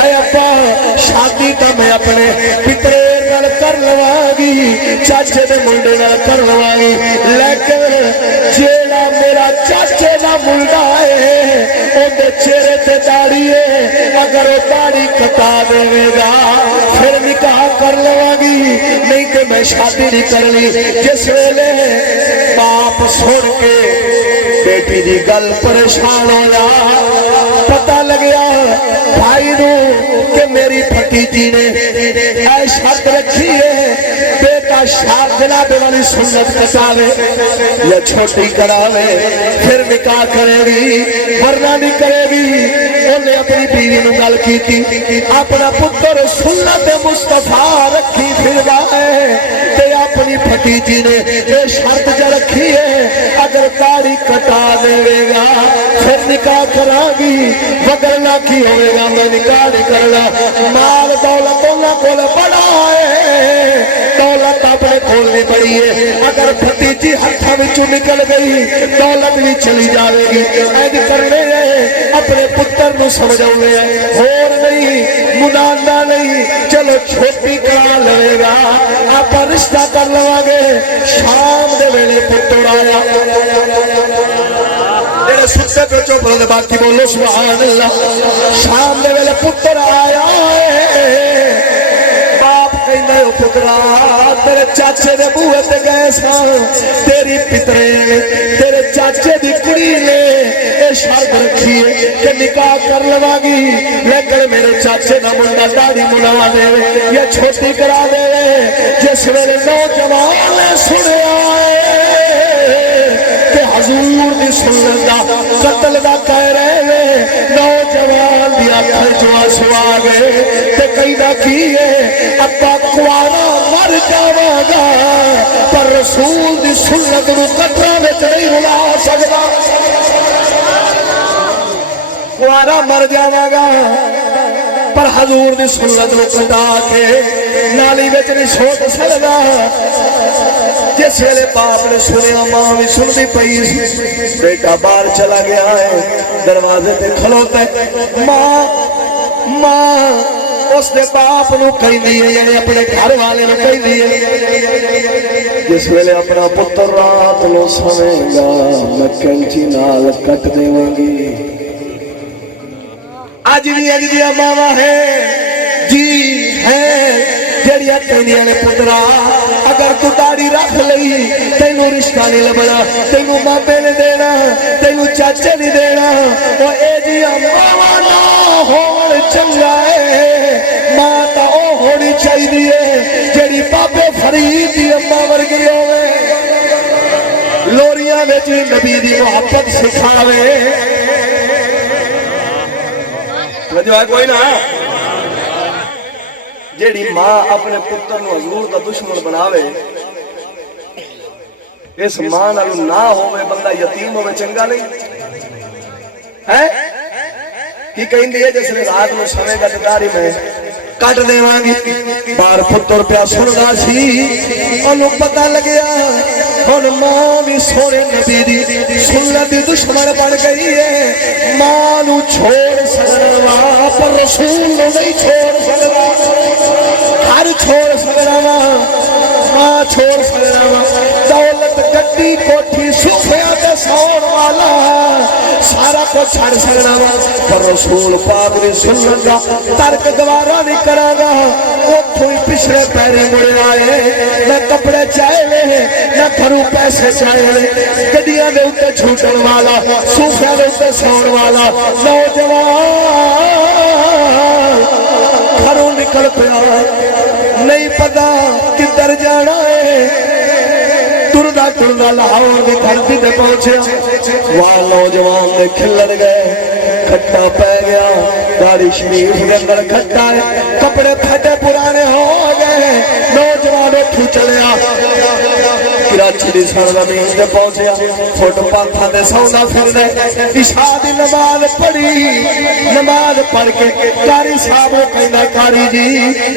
اے ابا شادی تا میں اپنے پترے کر لواگی چاچے دے منڈے نال کر لواگی، لیکن جیڑا میرا چاچے دا منڈا ہے اون دے چہرے تے داڑھی ہے، اگر وہ داڑھی کٹا دے گا پھر نکاح کر لواگی، نہیں کہ میں شادی نہیں کرنی۔ جس ویلے باپ سن کے بیٹی دی گل پریشان ہویا، پتہ لگیا بھائی نو کہ میری بھتیجی نے اے شرط رکھی ہے بیٹا جناب والی سنت کٹاوے یا چھوٹی کراوے پھر نکاح کرے گی ورنہ نہیں کرے گی۔ انہیں اپنی بیوی نو گل کی تھی اپنا پتر سنت مصطفیٰ رکھی پھروا ہے تے اپنی بھتیجی نے یہ شرط جو رکھی ہے اگر داڑھی کٹا دے گا پھر نکاح کرا گی وگرنہ کی ہوئے گا میں نکاح نہیں کرنا۔ مال دولت اللہ کو بڑا ہے، دولت اپنے کھولنی پڑی ہے، اگر بھتیجی ہتھاں وچوں نکل گئی دولت بھی چلی جائے گی۔ ایج کرنے ہیں اپنے پتر نو سمجھاؤنے ہیں اور نہیں منانا نہیں، چلو چھوٹی کرا لے گا آپ رشتہ کر لوا گے۔ شام دے ویلے پتر آیا میرے ستے پہ چوپ رہے باقی بولو سبحان اللہ۔ شام دے ویلے پتر آیا باپ کہندے او پترا تیرے چاچے دے بوئے تے گئے سا تیری پترے تیرے چاچے دی کڑی نے اے شرط رکھی ہے کہ نکاح کر لوا گی لیکن میرے چاچے دا منڈا داڑھی منڈا دے یا چھوٹی کرا دے۔ جس ویلے نوجوان سنیا کہ حضور دی سنت دا قتل دا کہہ رہے نوجوان دی آنکھیں جو آنسو آ گئے تے کہیں دا کیے ابا کوارا مر جاواں گا پر رسول دی سنت نو قطرہ وچ نہیں رلا سکدا۔ کوارا مر جاواں گا پر حضور دی سنت نو کٹا کے نالی وچ نہیں سوٹ سکدا۔ جس ویلے باپ نے سنیا ماں بھی سنتی پئی، بیٹا باہر چلا گیا ہے دروازے تے کھلوتا ہے، ماں اس دے باپ نو کہندی ہے یعنی اپنے گھر والے نو کہندی ہے جس ویلے اپنا پتر رات نو سوے گا میں کینچی نال کٹ دیواں گی اج بھی اج دی ماواں ہے جی ہے جڑیاں کہندیاں نے پترا اگر تو داڑھی رکھ لئی تینوں رشتہ نہیں لبنا تینوں مامے نے دینا تینوں چاچے نہیں دینا او اے جی ماواں نہ ہون چنگا ہے ماں تا او ہونی چاہیے جڑی بابے فرید دی اماں ورگی ہوے لوریاں وچ نبی دی محبت سکھاوے جو ہے کوئی نہ جیڑی ماں اپنے پتر نو حضور دا دشمن بناوے اس ماں نالو نہ ہوے بندہ یتیم ہوے چنگا نہیں ہے کی کہندی ہے جس نے رات نو سوے گا تے داڑھی میں کٹ دیواں گی بار پتر پیا سندا سی اونوں پتہ لگیا ہن ماں بھی سونے نبی دی سنت دی دشمن بن گئی ہے ماں نو چھوڑ سکدا پر رسول نو نہیں چھوڑ سکدا گھر چھوڑ سکدا ماں چھوڑ سکدا دولت گڈی کوٹھی سکھیا تے سون والا سارا کچھ چھڑ سکدا پر رسول پاک دی سنت دا ترک گوارا نہیں کراں گا اوتھوں ہی پچھلے پیرے مڑ آئے نہ کپڑے چاہے لے نہ گھروں پیسے چاہے لے گڈیاں دے اوتے جھوٹن والا صوفیاں دے اوتے سون والا نوجوان گھروں نکل پیا نہیں پتا کدھر جانا ہے ٹردا ٹردا لاہور کی دھرتی تے پہنچے وہاں نوجوان نے کھلر گئے کھٹا پہ گیا داڑھی شریف کے اندر کھٹا ہے کپڑے پھٹے پرانے ہو گئے نوجوان اٹھو چلیا کراچی دی سرزمین تے پہنچیا فٹ پاتھاں دے سوندا پھردا عشاء دی نماز پڑھی نماز پڑھ کے قاری صاحب نوں کہندا قاری جی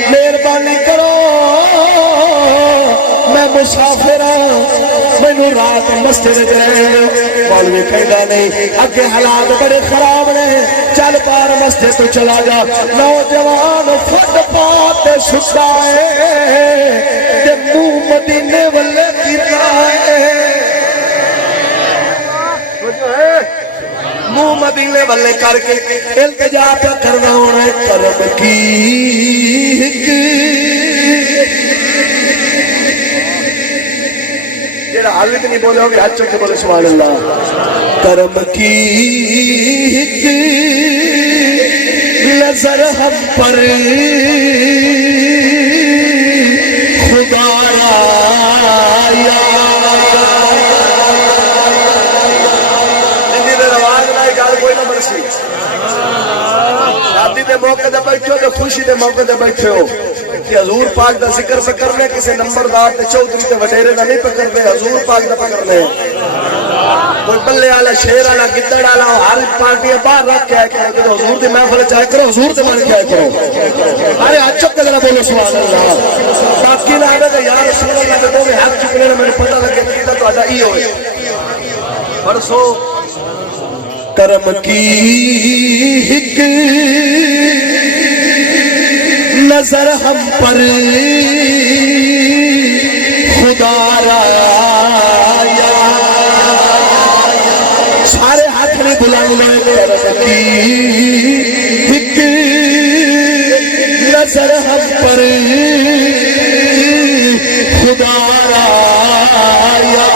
مہربانی کرو میں مسافر ہوں مینوں رات مسجد وچ رہنا مولوی کہندا نہیں اگے حالات بڑے خراب نے چل پار مسجد تو چلا جا نوجوان فٹ پات تے ستا ہے تے منہ مدینے والے کیتا ہے منہ مدینے والے کر کے التجا پہ کرنا ہونا کرم کی حالت نہیں بولے ہوگے ہاتھ چکے بولے سبحان اللہ کرم کی نظر ہم پر خدایا جنہی دے رواز نہ گال کوئی نہ مرسی شادی دے موقع دے بیٹھے ہو تو خوشی دے موقع دے بیٹھے ہو کہ حضور پاک دا ذکر پکرنے کسی نمبردار تے چودھری تے وڈیرے دا نہیں پکرنے حضور پاک دا پکرنے کوئی بلے والا شیر والا گدڑ والا ہر پارٹی باہر رکھ کے آئے کرو حضور دی محفل چاہے کرو حضور تے مان کے آئے کرو ارے ہاتھ چک کے ذرا بولو سبحان اللہ باقی نہ آئے کہ یا رسول اللہ کے دو میں ہاتھ چکنے میں پتہ لگے کیتا تو آجا ای ہوئے پرسو کرم کی ہک نظر ہم پر خدا رایا سارے ہاتھ میں بلانے کرم کی ہک نظر ہم پر خدا رایا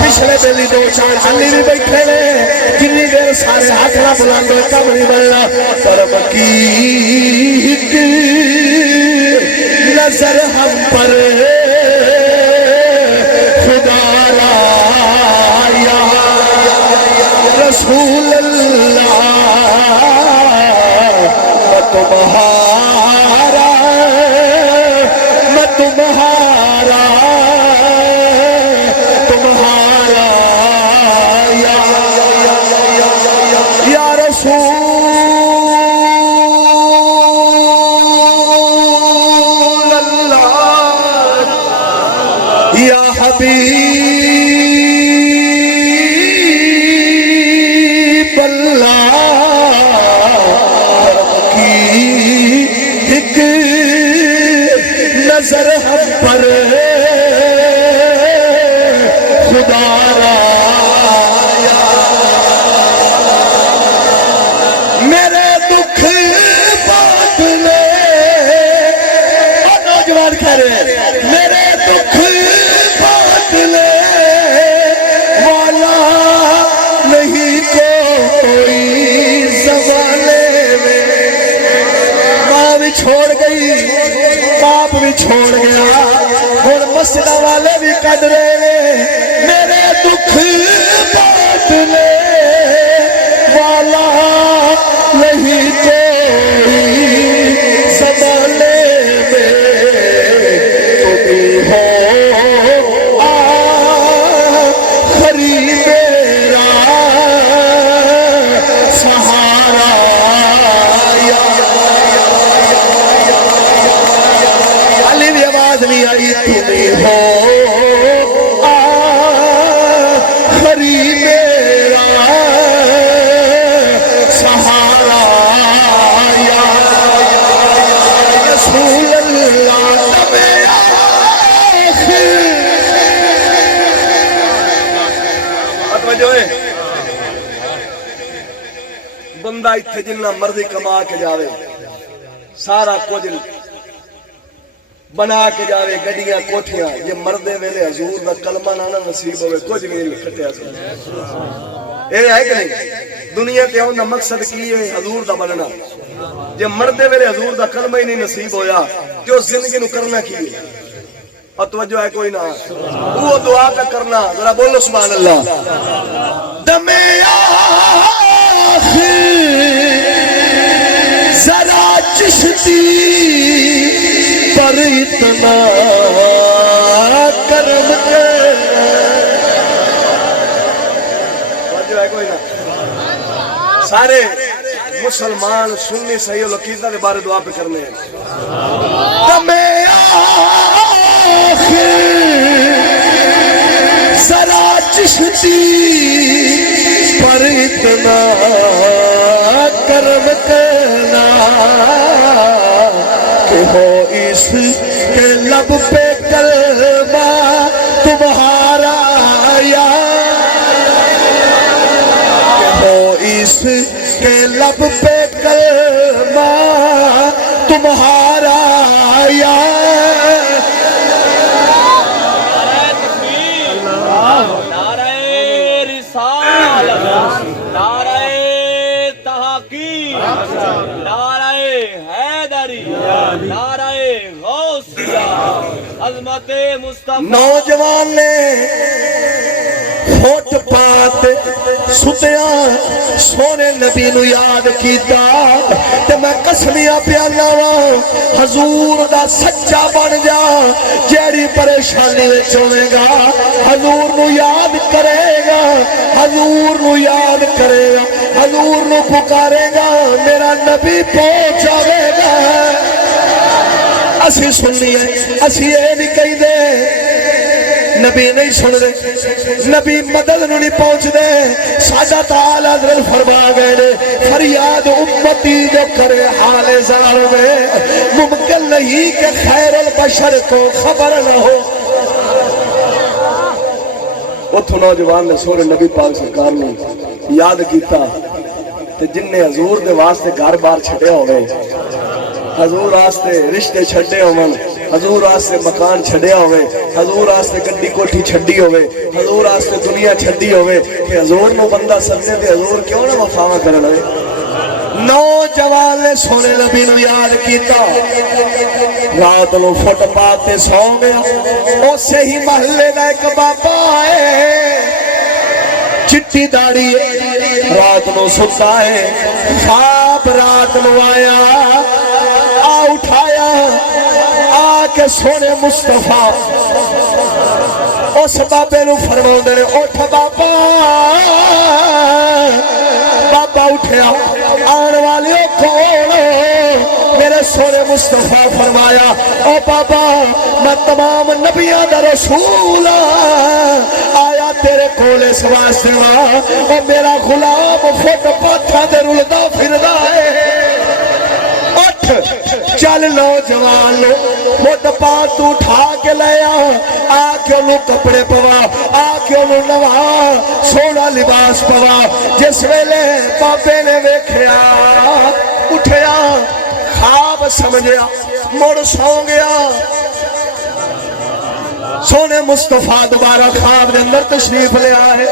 پچھلے بیلی دو چار حالی بھی بیٹھے لے جنہی دیر سارے ہاتھ نہ بلانے کم نہیں بلنا کرم کی ہک نظر ہم پر خدا رایا رسول اللہ میں تمہارا یا رسول اللہ یا حبیب اللہ کرم کی نظر ہم پر خدا رایا میرے دکھ بات لے اور نوجوان کہہ رہے ہیں میرے دکھ بات لے والا نہیں کوئی زمانے میں ماں بھی چھوڑ گئی باپ بھی چھوڑ گیا اور مسجد والے بھی کد رہے میرے دکھ بات لے والا نہیں کوئی زمانے میں تمہیں ہو آخری میرا سہارا علی بھی آواز نہیں آئی تمہیں ہو آخری میرا سہارا یا رسول اللہ بندہ اتھے جنہ مرضی کما کے جاوے سارا کچھ بنا کے جاوے گڈیاں کوٹھیاں یہ مردے ویلے حضور دا کلمہ نہ نصیب ہوئے کچھ بھی نہیں کھٹیا سو یہ ہے کہ نہیں دنیا تے ہونا مقصد کی ہے حضور دا بننا یہ مردے ویلے حضور دا کلمہ ہی نہیں نصیب ہویا کہ اس زندگی نو کرنا کی ہے اور توجہ ہے کوئی نہ وہ دعا کا کرنا ذرا بولو سبحان اللہ دم آخر ذرا چشتی پر اتنا کرم توجہ ہے کوئی نہ سارے مسلمان سنی صحیح العقیدہ کے بارے دعا پہ کرنے ہیں دم آخر ذرا چشتی پر اتنا کرم کرنا کہ ہو اس کے لب پہ کلمہ تمہارا یا کہ ہو اس کے لب پہ کلمہ تمہارا یا نعرہ رسالت نعرہ تحقیق نعرہ حیدری نعرہ غوثیہ عظمت مصطفیٰ نوجوان نے فوٹ پات ستیاں سونے نبی نو یاد کیتا تے میں قسمیاں پیانا حضور دا سچا بن جا جیڑی پریشانی وچ ہوے گا حضور نو یاد کرے گا حضور نو یاد کرے گا حضور نو پکارے گا میرا نبی پہنچ جاوے گا اسی سننی ہے اسی یہ نہیں کہی دے نبی نہیں سن دے نبی مدد نو نہیں پہنچ دے ساڈا تعالی حضرت فرما گئے نے فریاد امتی جو کرے حال ضرر میں ممکن نہیں کہ خیر البشر کو خبر نہ ہو اتھو نوجوان نے سورے نبی پاک سرکار نے یاد کیتا تے جن نے حضور دے واسطے گھر بار چھڑے ہوئے حضور واسطے رشتے چھڑے ہوئے حضور واسطے مکان چھڑیا ہوئے حضور واسطے گڈی کوٹھی چھڈی ہوئے حضور واسطے دنیا چھڈی ہوئے کہ حضور نو بندہ سمجھے تے حضور کیوں نہ وفاواں کرنا ہے نوجوان نے سونے نبی نو یاد کیتا رات نو فٹ پاتے سو گیا اسے ہی محلے دا ایک بابا ہے چٹی داڑھی رات نو ستا ہے خواب رات نو آیا آ اٹھایا آ کے سونے مصطفیٰ اس بابے نو فرماؤں دے اٹھ بابا بابا اٹھیا آن والی کون میرے سونے مصطفیٰ فرمایا او بابا میں تمام نبیوں دا رسول آیا تیرے کولے سواستے او میرا غلام فٹ پاتھا دے رلدہ پھردا ہے اٹھ چل نوجوان خود پات اٹھا کے لیا آ کے انہوں کپڑے پوا آ کے انہوں نوا سونا لباس پوا جس ویلے بابے نے ویکھیا اٹھیا خواب سمجھیا مڑ سو گیا سونے مصطفیٰ دوبارہ خواب دے اندر تشریف لے آئے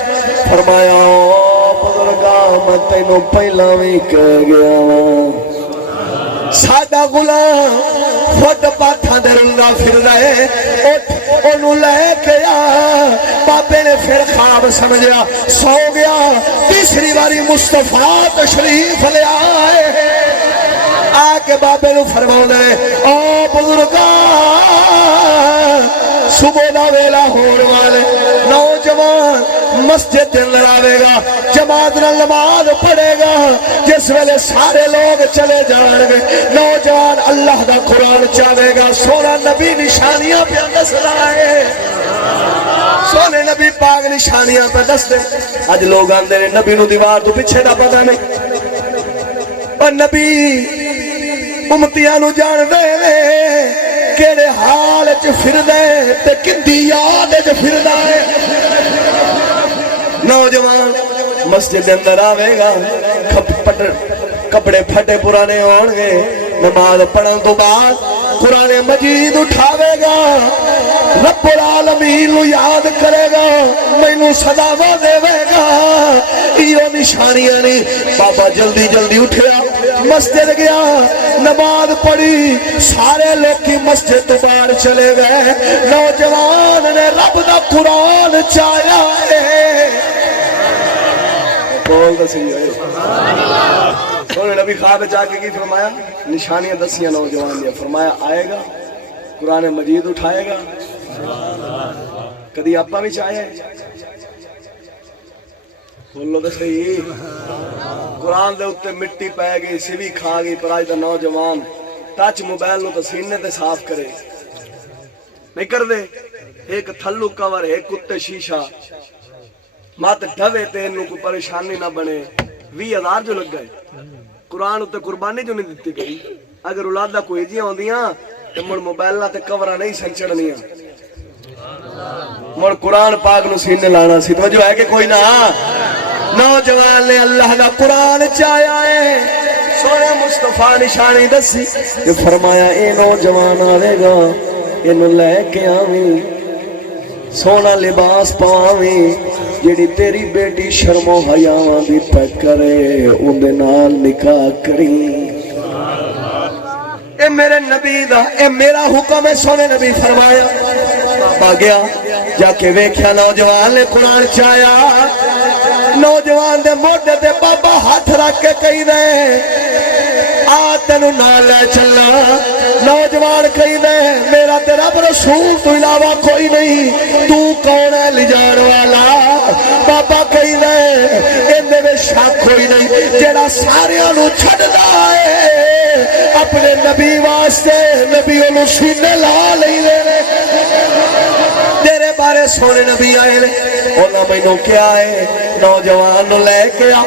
فرمایا او بزرگا میں تینوں پہلا بھی کہہ گیا سادہ غلام خود پاتھا دے رنگا پھر رہے انہوں لے کے آ بابے نے پھر خواب سمجھا سو گیا تیسری باری مصطفیٰ تشریف لے آئے آکے بابے نو فرماؤ دے او بزرگا صبح دا ویلا ہون والے نوجوان مسجد دن لڑاوے گا جماعت نہ نماز پڑھے گا جس ویلے سارے لوگ چلے جان گے نوجوان اللہ دا قرآن چاہے گا سونا نبی نشانیاں پہ دس لائے سونے نبی پاک نشانیاں پہ دس دے آج لوگ آندے نے نبی نو دیوار تو پچھے نہ پتا نہیں اور نبی امتیاں نو جان دے کیڑے حال چ پھر دے تے کندی یاد چ پھر دے نوجوان مسجد اندر آوے گا کپڑے پھٹے پرانے ہون گے نماز پڑھن تو بعد قرآن مجید اٹھاوے گا رب العالمین نو یاد کرے گا مینوں صداوا دے گا ایو نشانیاں نہیں بابا جلدی جلدی اٹھیا مسجد گیا نماز پڑھی سارے لوگ کی مسجد تو باہر چلے گئے نوجوان نے رب دا قرآن چاہیا ہے بول دسی ہے سونے نبی خواب چاہ کے کی فرمایا نشانیاں دسیاں نوجوان نے فرمایا آئے گا قرآن مجید اٹھائے گا کدی آپا بھی چاہے بولو تو صحیح قرآن دے اتے مٹی پہ گئی سیوی کھا گئی پر آج دا نوجوان ٹچ موبائل نو تو سینے تے صاف کرے نہیں کر دے ایک تھلو کور ایک کتے شیشہ مات ڈھوے تے انہوں کو پریشانی نہ بنے 20,000 جو لگ گئے قرآن اتے قربانی جو نہیں دیتی گئی اگر اولادہ کوئی جیاں ہوں دیاں تو مڑ موبائل نہ تے کورہ نہیں سنچڑنیاں مڑ قرآن پاک نو سینے لانا سی تو جو ہے کہ کوئی نہ نوجوان نے اللہ دا قرآن چاہیا ہے سونے مصطفیٰ نشانی دسی کہ فرمایا اے نوجوان آوے گا انہوں لے کے آویں سونا لباس پاویں جیڑی تیری بیٹی شرم و حیاں بھی تک کرے ان دے نال نکاح کریں اے میرے نبی دا اے میرا حکم ہے سونے نبی فرمایا بابا گیا جا کے ویکھیا نوجوان نے قرآن چاہیا نوجوان دے موڈے دے بابا ہاتھ رکھ کے کہی دے آ تینو نہ لے چلا نوجوان کہی دے میرا تے رب رسول تو علاوہ کوئی نہیں تو کون ہے لجان والا بابا کہی دے اندے میں شک کوئی نہیں جیڑا ساریاں نو چھڑدا ہے اپنے نبی واسطے نبی انہوں سینے لا لئی لے تیرے بارے سونے نبی آئے لے اونا مینوں کیا ہے نوجوان نو لے کے آ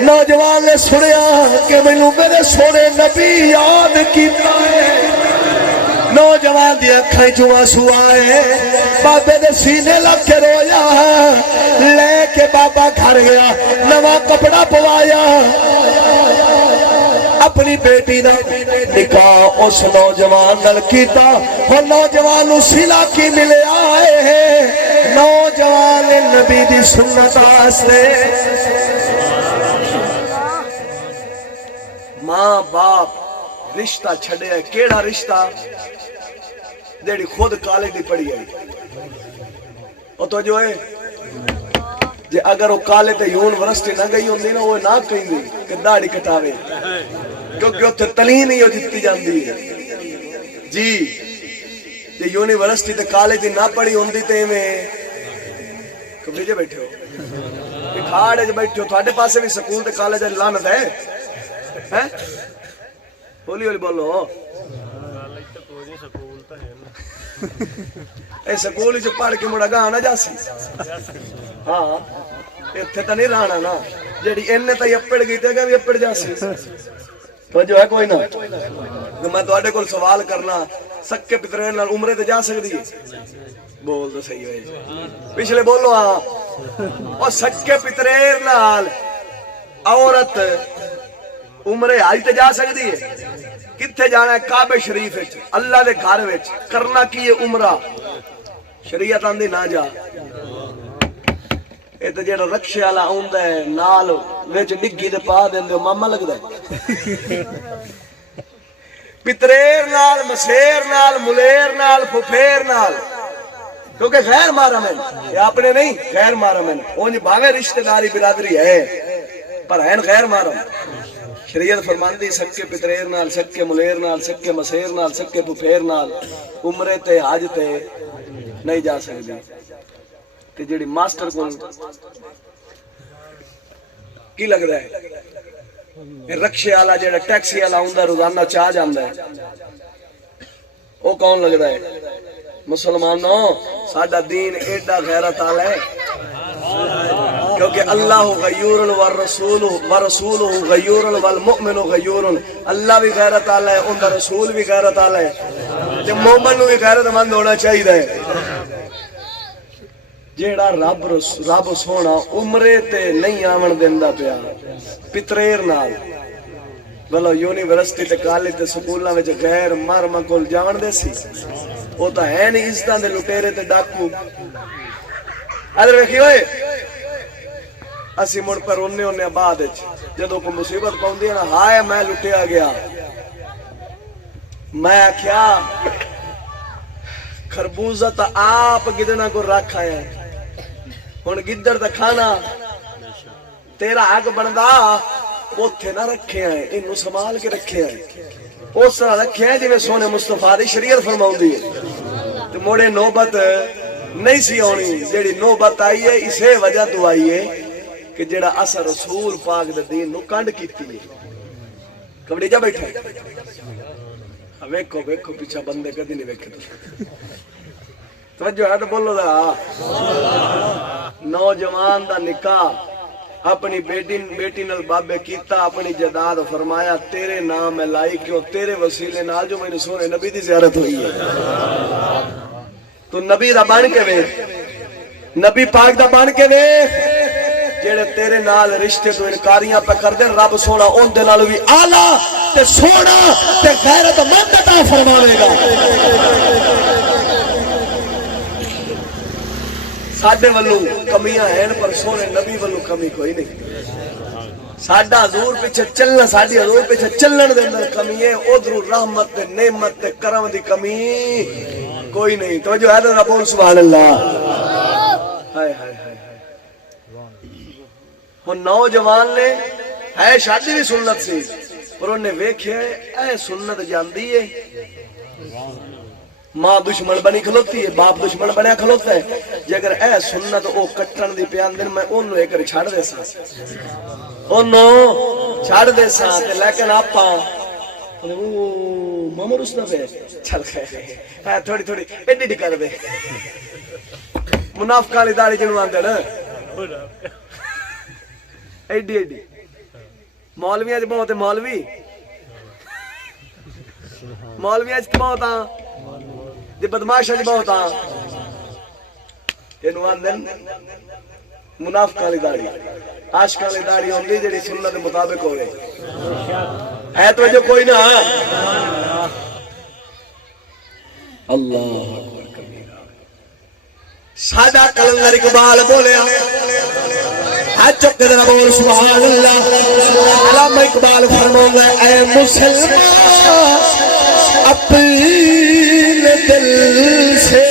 نوجوان نے سنیا کہ مینوں میرے سونے نبی یاد کیتا ہے نوجوان دی اکھائیں جو آنسو آئے بابے دے سینے لگ کے رویا لے کے بابا گھر گیا نواں کپڑا پوایا اپنی بیٹی دا نکاح اس نوجوان نال کیتا اور نوجوان نو صلہ کی ملے آئے نوجوان نبی دی سنت واسطے ماں باپ رشتہ چھڑے ہے کیڑا رشتہ دیڑی خود کالج دی پڑھی ہے او تو جو ہے جے اگر وہ کالے تے یونیورسٹی نہ گئی ہوندی نا وہ نہ کہیں گی کہ داڑھی کٹاوے کیونکہ اتنے تعلیم ہی جتتی جاندی ہے جی جے یونیورسٹی تے کالج نہ پڑھی ہوندی تے میں کبھی جے بیٹھے ہو کھاڑے جے بیٹھے ہو تھوڑے پاسے بھی سکول تے کالج لعنت ہے بولی ہولی بولو اے سکول ہی جو پڑھ کے مڑا گاہ نہ جاسی ہاں اتھے تا نہیں رہنا نا جیڑی انہیں تا اپڑ گئی تے گا بھی اپڑ جاسی توجہ ہے کوئی نہ؟ میں تواڈے کول سوال کرنا، سکے پترے نال عمرے تے جا سکدی ہے؟ بول تو صحیح ہوئے، پچھلے بولو ہاں۔ اور سکے پترے نال عورت عمرے حج تے جا سکدی ہے؟ کتھے جانا ہے؟ کعبے شریف وچ، اللہ دے گھر وچ کرنا کی ہے عمرہ، شریعت آندی نہ جا۔ اے تے جڑا رکشے والا آوندا ہے نال وچ ڈگی تے پا دیندے ہو، ماما لگدا ہے۔ پتریر نال، مسیر نال، ملیر نال، پھپھیر نال، کیونکہ غیر محرم ہیں، یہ اپنے نہیں غیر محرم ہیں، اونج بھاوے رشتہ داری برادری ہے پر ہیں غیر محرم۔ شریعت فرماندی سکے پتریر نال، سکے ملیر نال، سکے مسیر نال، سکے پھپھیر نال عمرے تے حج تے نہیں جا سکدی۔ تے جڑی ماسٹر کول کی لگدا ہے رکشے والا جڑا ٹیکسی والا ہوندا روزانہ چاہ جاندا ہے، او کون لگدا ہے؟ مسلمانوں ساڈا دین ایڈا غیرت والا ہے کیونکہ اللہ غیور ورسولہ غیور والمؤمن غیور، اللہ بھی غیرت والا ہے، ان کا رسول بھی غیرت والا ہے، تے مومن نو بھی غیرت مند ہونا چاہیے۔ جیڑا رب سونا عمرے تے نہیں آون دیندا پیا پتریر نال، بلو یونیورسٹی تے کالج تے سکولاں وچ غیر محرم کول جاون دے سی، وہ تو ہے نہیں عزتاں دے لٹیرے تے ڈاکو۔ ادھر ویکھی ہوئے اسی مڑ پر اننے بعد جدوں کوئی مصیبت پاؤندی ہے نا، ہائے میں لٹیا گیا، میں آکھیا خربوزہ تا آپ گدنا کو رکھ آیا ہے، ہن گدڑ تا کھانا تیرا حق بندا اوتھے نہ رکھے ہیں، اینو سنبھال کے رکھے ہیں، اس طرح رکھے ہیں جویں سونے مصطفیٰ دی شریعت فرماؤندی ہے۔ تے موڑے نوبت نہیں سی ہونی، جیڑی نوبت آئی ہے اسے وجہ تو آئی ہے کہ جڑا اثر رسول پاک دے دین نو کنڈ کیتی ہے۔ کبڑی جا بیٹھا ہے، ویکھو ویکھو پیچھا بندے کدی نہیں ویکھے تو توجہ ہے تو بولو دا۔ نوجوان دا نکاح اپنی بیٹی نال بابے کیتا، اپنی جداد فرمایا تیرے نام میں لائی کیوں، تیرے وسیلے نال جو میں نے سونے نبی دی زیارت ہوئی ہے، تو نبی دا بن کے وے، نبی پاک دا بن کے وے، جیڑے تیرے نال رشتے تو انکاریاں پہ کر دے رب سونا ان دے نالوں بھی آلہ تے سونا تے غیرت مند عطا فرماوے گا۔ ساڈے ولوں کمیاں ہیں پر سونے نبی ولوں کمی کوئی نہیں۔ ساڈا حضور پیچھے چلنا، ساڈی حضور پیچھے چلن دے اندر کمی ہے، ادھر رحمت تے نعمت تے کرم دی کمی کوئی نہیں۔ توجہ ہے تو بول سبحان اللہ۔ ہائے ہائے ہائے ہن نوجوان نے ہے شادی بھی سنت سی پر انہیں ویکھیا اے سنت جاندی ہے، ماں دشمن بنی کھلوتی ہے، باپ دشمن بنیا کھلوتا ہے، جے اگر اے سنت او کٹن دی پیان دن میں انہوں ایک چھڑ دے سا، انہوں چھڑ دے سا، لیکن آپا ماما رسنا پہ چل گئے تھوڑی تھوڑی ایڈی ڈی کر دے، منافقہ لی داڑی جنوان دے نا ایڈی ایڈی، مولوی آج بہت ہے، مولوی آج بہت ہاں، دی بدماش آج بہت ہاں، جنوان دن منافقہ لی داڑی، عاشقہ لی داڑی ہوں گی جڑی سنت مطابق ہوئے ہے تو جو کوئی نہ اللہ سادہ کلندر اقبال بولے چکے دن بول سبحان اللہ۔ علامہ اقبال فرماؤں گا اے مسلمان اپنے دل سے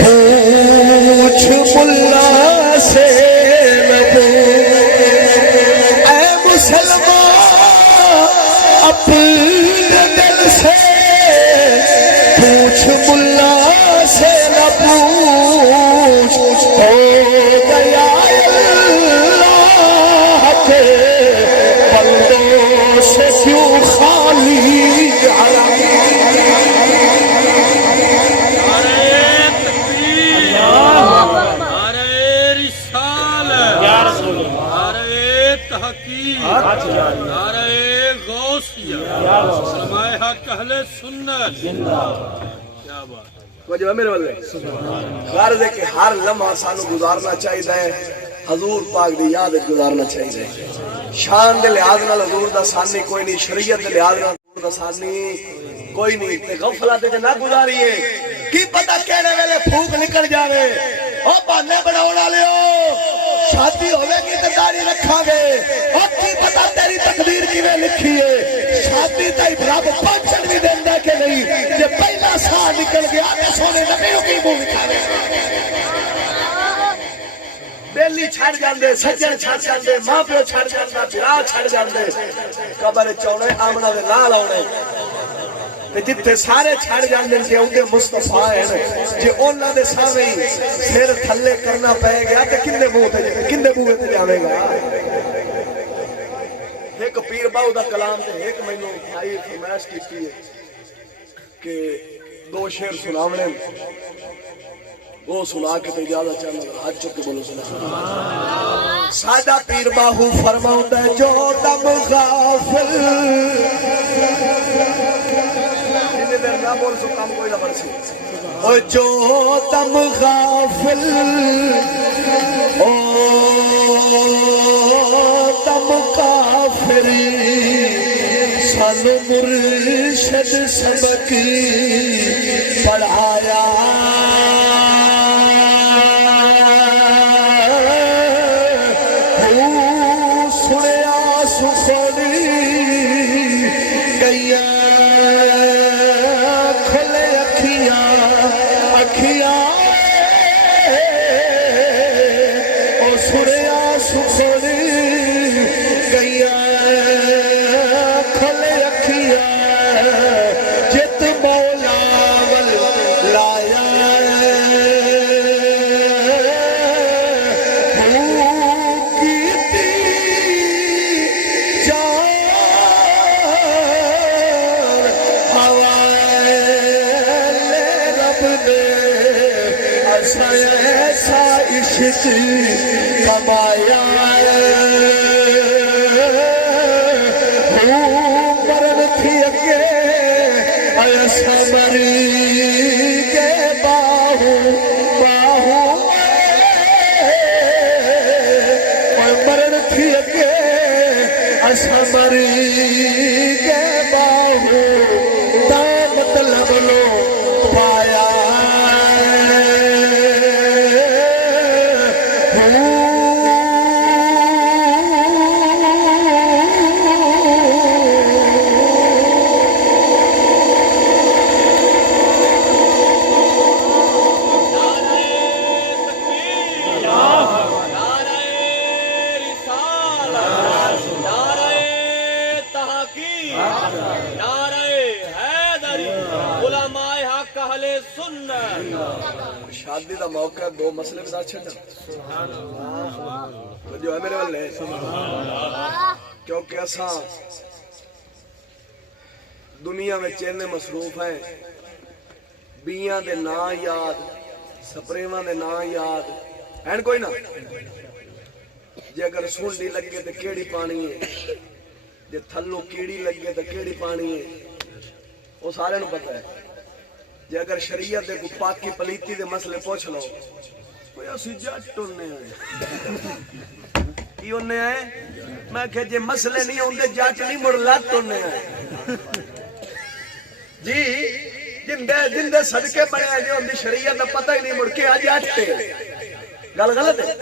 پوچھ ملا سے نہ پوچھ، اے مسلمان اپنے دل سے پوچھ ملا سے نہ پوچھ، ہو گیا بندوں سے کیوں خالی غوثیہ علماء حق اہل سنت کیا بات جو میرے والے غرض ہے کہ ہر لمحہ سانو گزارنا چاہیے حضور پاک دی یاد گزارنا چاہیے شان دے لحاظ نال حضور دا سانی کوئی نہیں شریعت دے لحاظ نال حضور دا سانی کوئی نہیں تے غفلت تے نہ گزاریے کی پتہ کہڑے ویلے پھوک نکل جاوے او بہانے بناون والےو شادی ہوے گی تے داڑھی رکھاں گے او کی پتہ تیری تقدیر کیویں لکھی ہے شادی تے رب پہنچن بھی دیندا کہ نہیں جے پہلا سا نکل گیا تے سونے نبی نوں کی منہ کھاوے بیلی چھڑ جاندے سجن چھڑ جاندے ماں پیو چھڑ جاندا بھرا چھڑ جاندے قبر چونے آمنا دے نال آونے تے جتھے سارے چھڑ جاندے کہ اونتے مصطفی ہیں جے انہاں دے سامنے سر تھلے کرنا پے گیا تے کنے منہ تے جاوے گا ایک پیر باو دا کلام تے ایک مینوں بھائی فرمائش کیتی ہے کہ دو شعر سناونے وہ سنا کے تے اجازت چاہنا ہاتھ چک کے بولو سنا سادہ پیر باہو فرماؤندا ہے جو دم غافل جنہیں دیر نہ بول سو کام کوئی نہ برسی او جو دم غافل او دم کافری سانو مرشد سبق پڑھایا کمایا مرن تھی اگے ایسا مری کے باہو مرن تھی اگے ایسا مری کے باہو تا مطلب لو پایا شادی دا موقع دو مسئلے بتا چھڑا جو ہے میرے والے کیونکہ اساں دنیا میں چینے مصروف ہیں بیاں دے نا یاد سپریواں دے نا یاد ہیں کوئی نا جے اگر سونڈی لگے تے کیڑی پانی ہے جے تھلو کیڑی لگے تے کیڑی پانی ہے وہ سارے نو پتہ ہے جے اگر شریعت دے کو پاکی پلیتی دے مسئلے پوچھ لو کوئی اسی جٹ ہونے آئے کی ہونے آئے میں کہ جے مسئلے نہیں ہوندے جٹ نہیں مڑ لٹ ہونے آئے جی جن دے صدقے بڑے آئے ہوندی شریعت دا پتہ ہی نہیں مڑ کے آج جٹے گل غلط ہے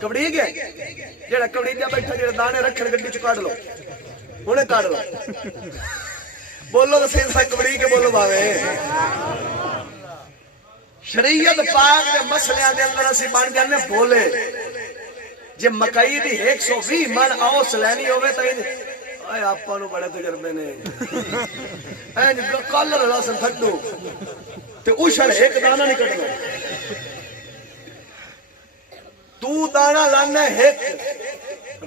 کبڑی گیا جیڑا کبڑی جا بیٹھا جیڑا دانے رکھن گڈی چ کاٹ لو انہیں کاٹ لو بولو تو سین سا کبڑی کے بولو باوے شریعت پاک دے مسئلے دے اندر اسی بن جانے بولے جے مکئی دی 120 من آؤس لینی ہوئے تا آئے آپا نو بڑے تجربے نے این کالر اللہ سن تھٹو تے اوشڑ ایک دانا نہیں کٹنا تو دانا لانا ایک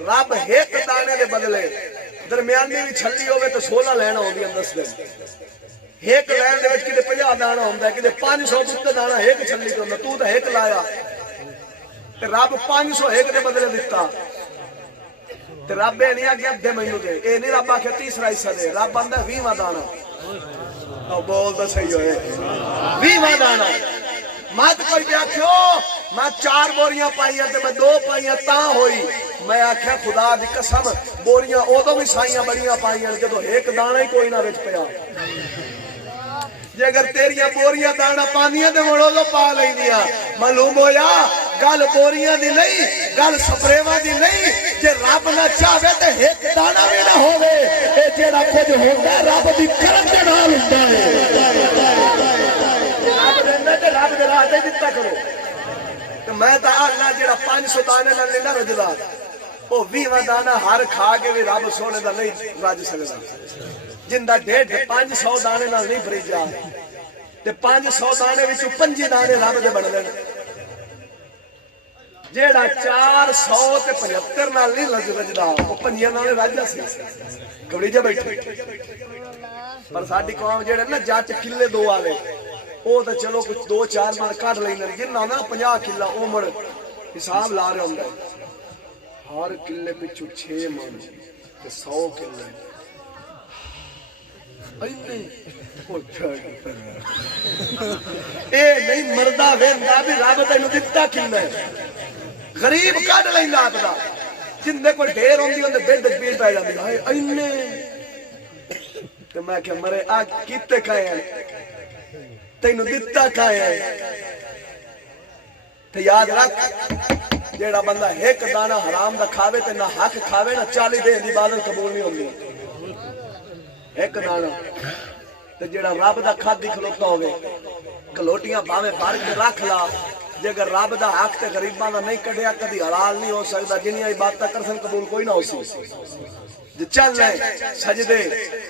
رب ایک دانے دے بدلے درمیانی بھی چھلی ہوئے تو 16 لینا ہوں گی اندس دن ایک لین دے وچ کدے 50 دانا ہوندا ہے کدے 500 بوٹے دانا ایک چھلی تو تو تے ایک لایا تے رب 500 ایک دے بدلے دتا تے رب نہیں آ گیا دے مینوں دے اے نہیں رب آکھے تیسرا حصہ دے رب آندا 20واں دانا او بول تو صحیح ہوئے 20واں دانا مت کوئی بھی آکھو میں 4 بوریاں پائیاں تے میں 2 پائیاں تاں ہوئی میں آکھیا خدا دی قسم بوریاں ادوں بھی سائیاں بڑیاں پائیاں جدوں ایک دانا ہی کوئی نہ وچ پیا جے اگر تیریاں بوریاں دانا پانیاں تے مڑو تو پا لیندیاں معلوم ہویا گل بوریاں دی نہیں گل سپریواں دی نہیں جے رب نہ چاہے تے ایک دانا بھی نہ ہوے اے جیڑا کچھ ہوندا رب دی کرم دے نال ہوندا ہے رب دیندا تے رب دے راہ تے دتا کرو تے میں تا اللہ جیڑا 500 دانے نال نہیں رجدا او 20واں دانا ہر کھا کے بھی رب سونے دا نہیں رج سکدا جندہ 500 دانے نال نہیں فریجا تے 500 دانے وچوں 5 دانے رب دے بن دین جیڑا 475 نال نہیں رجدا او 5 نال راجا سی کبڑی جے بیٹھے پر ساڈی قوم جیڑے نا جٹ کلے 2 آوے او تے چلو کچھ 2-4 مار کڈ لیندے جنہ نا 50 کلا او مڑ حساب لا رہے ہوندا ہر کلے پچھو 6 من تے 100 کلے اے نہیں مردہ ویندا بھی رب تینوں دتا کینا ہے غریب کڈ لیندا آپدا جندے کوئی ڈھیر ہوندی اون دے بیڈ وچ پیٹ پے جاندی ہائے اینے تے میں کہ مرے آ کیتے کھائے ہیں تینوں دتا کھائے ہیں تے یاد رکھ جیڑا بندہ ایک دانہ حرام دا کھاوے تے نہ حق کھاوے نہ 40 دن دی عبادت قبول نہیں ہوندی ایک دانہ تے جیڑا رب دا کھادی کھلوتا ہوئے کلوٹیاں باویں بھر کے رکھ لا جے اگر رب دا حق تے غریباں دا نہیں کڈیا کدی حلال نہیں ہو سکدا جنیاں عبادتاں کرسن قبول کوئی نہ ہو سی جے چل رہے سجدے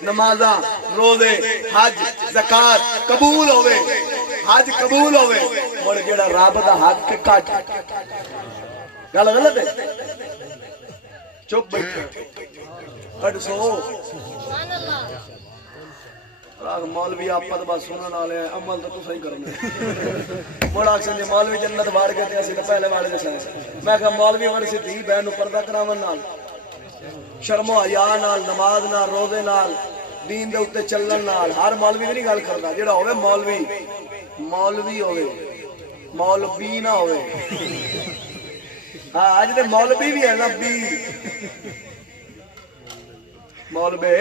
نمازاں روزے حج زکات قبول ہوئے حج قبول ہوئے اور جیڑا رب دا حق تے کٹ گل غلط ہے چپ بیٹھے کڈ سو مولوی آپ پتہ بات سنن والے ہیں عمل تو صحیح کرنا بڑا اکثر جی مولوی جنت واڑ گئے تھے اسی تو پہلے والے جیسا میں کہا مولوی وڑ سی تھی بہن نو پردہ کراون نال شرم و حیا نال نماز نال روزے نال دین دے اوتے چلن نال ہر مولوی نہیں گل کردا جیڑا ہوے مولوی ہوے مولوی نہ ہوے ہاں اج تے مولوی بھی ہے نا بی مولوی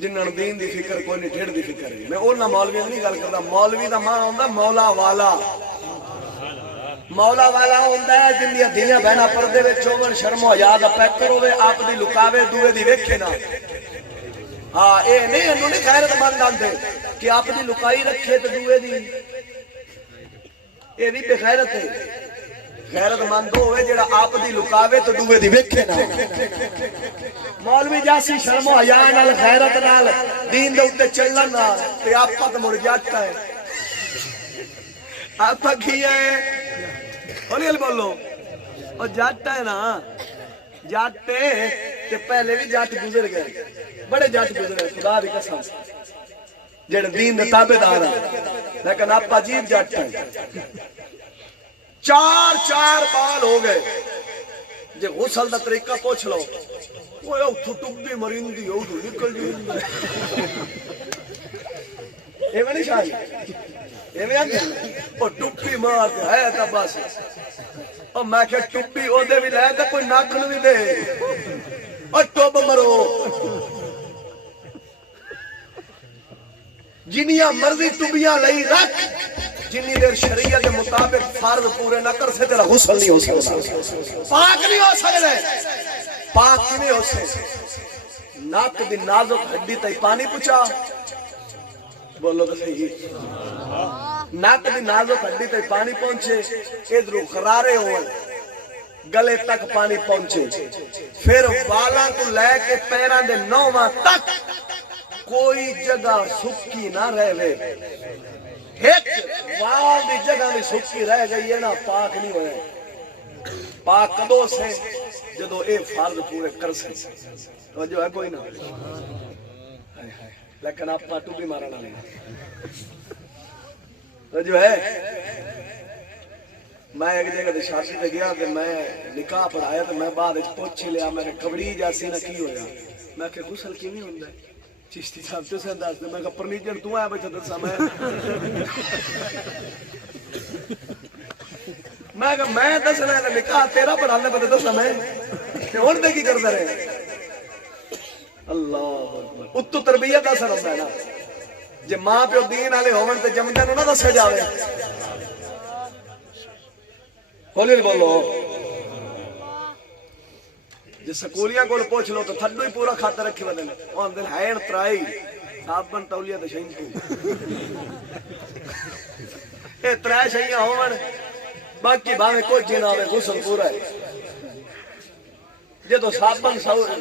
جنہاں دین دی فکر کوئی نہیں ڈھڑ دی فکر ہے میں انہاں مولوی نہیں گل کردا مولوی دا معنی ہوندا مولا والا ہوندا ہے جن دیاں دھیاں بہناں پردے وچ ہون شرم و حیا دا پیکر ہوے آپ دی لکاوے دوے دی ویکھے نا ہاں اے نہیں انہوں نہیں غیرت مند آندے کہ آپ دی لکائی رکھے تے دوے دی اے بھی بے غیرت ہے غیرت مند ہوئے جڑا آپ دی لکاوے تو دوے دی ویکھے نا مولوی جاسی شرم و حیا نال غیرت نال دین دے اوتے چلن نال تے آپا تے مڑ جاتا ہے آپا کی ہے ہولی بولو او جاتا ہے نا جاتے تے پہلے بھی جات گزر گئے بڑے جات گزرے خدا دی قسم جڑے دین دے تابعدار ہیں لیکن آپا عجیب جاتا ہے 4 بال ہو گئے جے غسل دا طریقہ پوچھ لو وہ اٹھو ٹبی مرندی اٹھو نکل جی ایویں نہیں شاہی ایویں آتے وہ ٹبی مارتے ہے تا بس اور میں کہ ٹبی او دے بھی لے تے کوئی ناکھن بھی دے اور ٹب مرو جنیاں مرضی ٹبیاں لئی رکھ جنی دیر شریعت کے مطابق فرض پورے نہ کر سے تیرا غسل نہیں ہو سکتا پاک نہیں ہو سکتا پاک نہیں ہو سکتا ناک دی نازک ہڈی تے پانی پچا بولو تو صحیح ناک دی نازک ہڈی تے پانی پہنچے ادھروں غرارے ہوئے گلے تک پانی پہنچے پھر والاں تو لے کے پیراں دے نوواں تک کوئی جگہ سکی نہ رہے ایک وال دی جگہ بھی سکی رہ گئی ہے نا پاک نہیں ہوئے پاک کدو سے جدو اے فرض پورے کر سے تو جو ہے کوئی نہ لیکن آپ پاٹو بھی مارنا نہیں تو جو ہے میں ایک جگہ تے شادی تے گیا تے میں نکاح پڑھایا تے میں بعد وچ پوچھ لیا میں کہ کبڑی جاسی نہ کی ہویا میں کہ غسل کیویں ہوندا ہے چشتی صاحب تساں دس دے میں کہ پرنیجر تو آیا بچا دساں میں کہ میں دسنا ہے نکاح تیرا پڑھانے پہ دساں میں ہن تے کی کردا رہے اللہ اکبر اتو تربیت دا اثر ہوندا ہے نا جے ماں پیو دین والے ہون تے جمدے نوں نہ دسیا جاوے ہولی بولو جے سکولیاں کول پوچھ لو تو تھڈو ہی پورا کھاتا رکھی ودن اون دل ہین ترائی صابن تولیہ تے شیمپو اے ترا شیاں ہون باقی بھاویں کچھ نہ ہوے غسل پورا ہے جدو صابن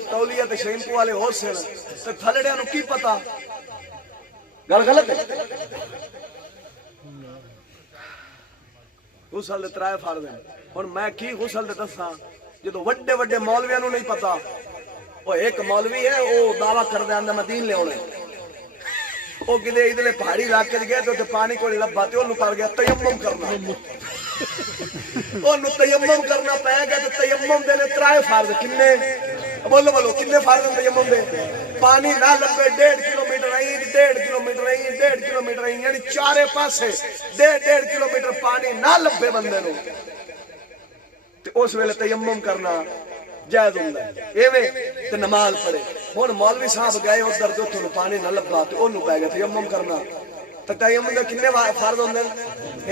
تولیہ تے شیمپو والے ہو سن تے تھلڑیاں نوں کی پتہ گل غلط ہے غسل دے ترائے فرض ہیں ہن میں کی غسل دے دساں جدو وڈے وڈے مولویاں نوں نہیں پتہ او ایک مولوی ہے او دعویٰ کردا ہے میں دین لے اونے او کدے ادھر پہاڑی علاقے گئے تو پانی کو لبھا تے اونوں پڑ گیا تیمم کرنا اونوں تیمم کرنا پے گیا تے تیمم دے ترائے فرض کنے بولو بولو کنے فرض ہیں تیمم دے پانی نہ لبے 1.5 کلومیٹر آئی 1.5 کلومیٹر آئی 1.5 کلومیٹر آئی یعنی چارے پاسے 1.5 کلومیٹر پانی نہ لبے بندے نوں تے اس ویلے تیمم کرنا جائز ہوندا ہے ایویں تے نماز پڑھے ہن مولوی صاحب گئے ادھر تے اوتھوں پانی نہ لبا تے اونوں پے گیا تیمم کرنا تے تیمم دے کنے فرض ہوندے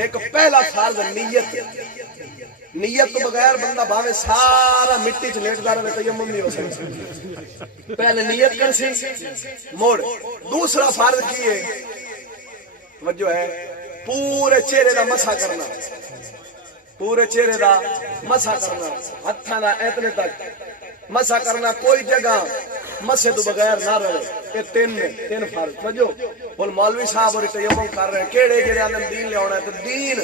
ایک پہلا فرض نیت نیت تو بغیر بندہ بھاوے سارا مٹی چ لیٹدا رہے تیمم نہیں ہو سکدا پہلے نیت کر سی موڑ دوسرا فرض کی ہے توجہ ہے پورے چہرے دا مسح کرنا پورے چہرے دا مسح کرنا ہتھاں دا اتنے تک مسح کرنا کوئی جگہ مسے تو بغیر نہ رہے یہ تین فرض توجہ ہن مولوی صاحب اور تیمم کر رہے ہیں کیڑے جڑے آندے دین لے آونا ہے تے دین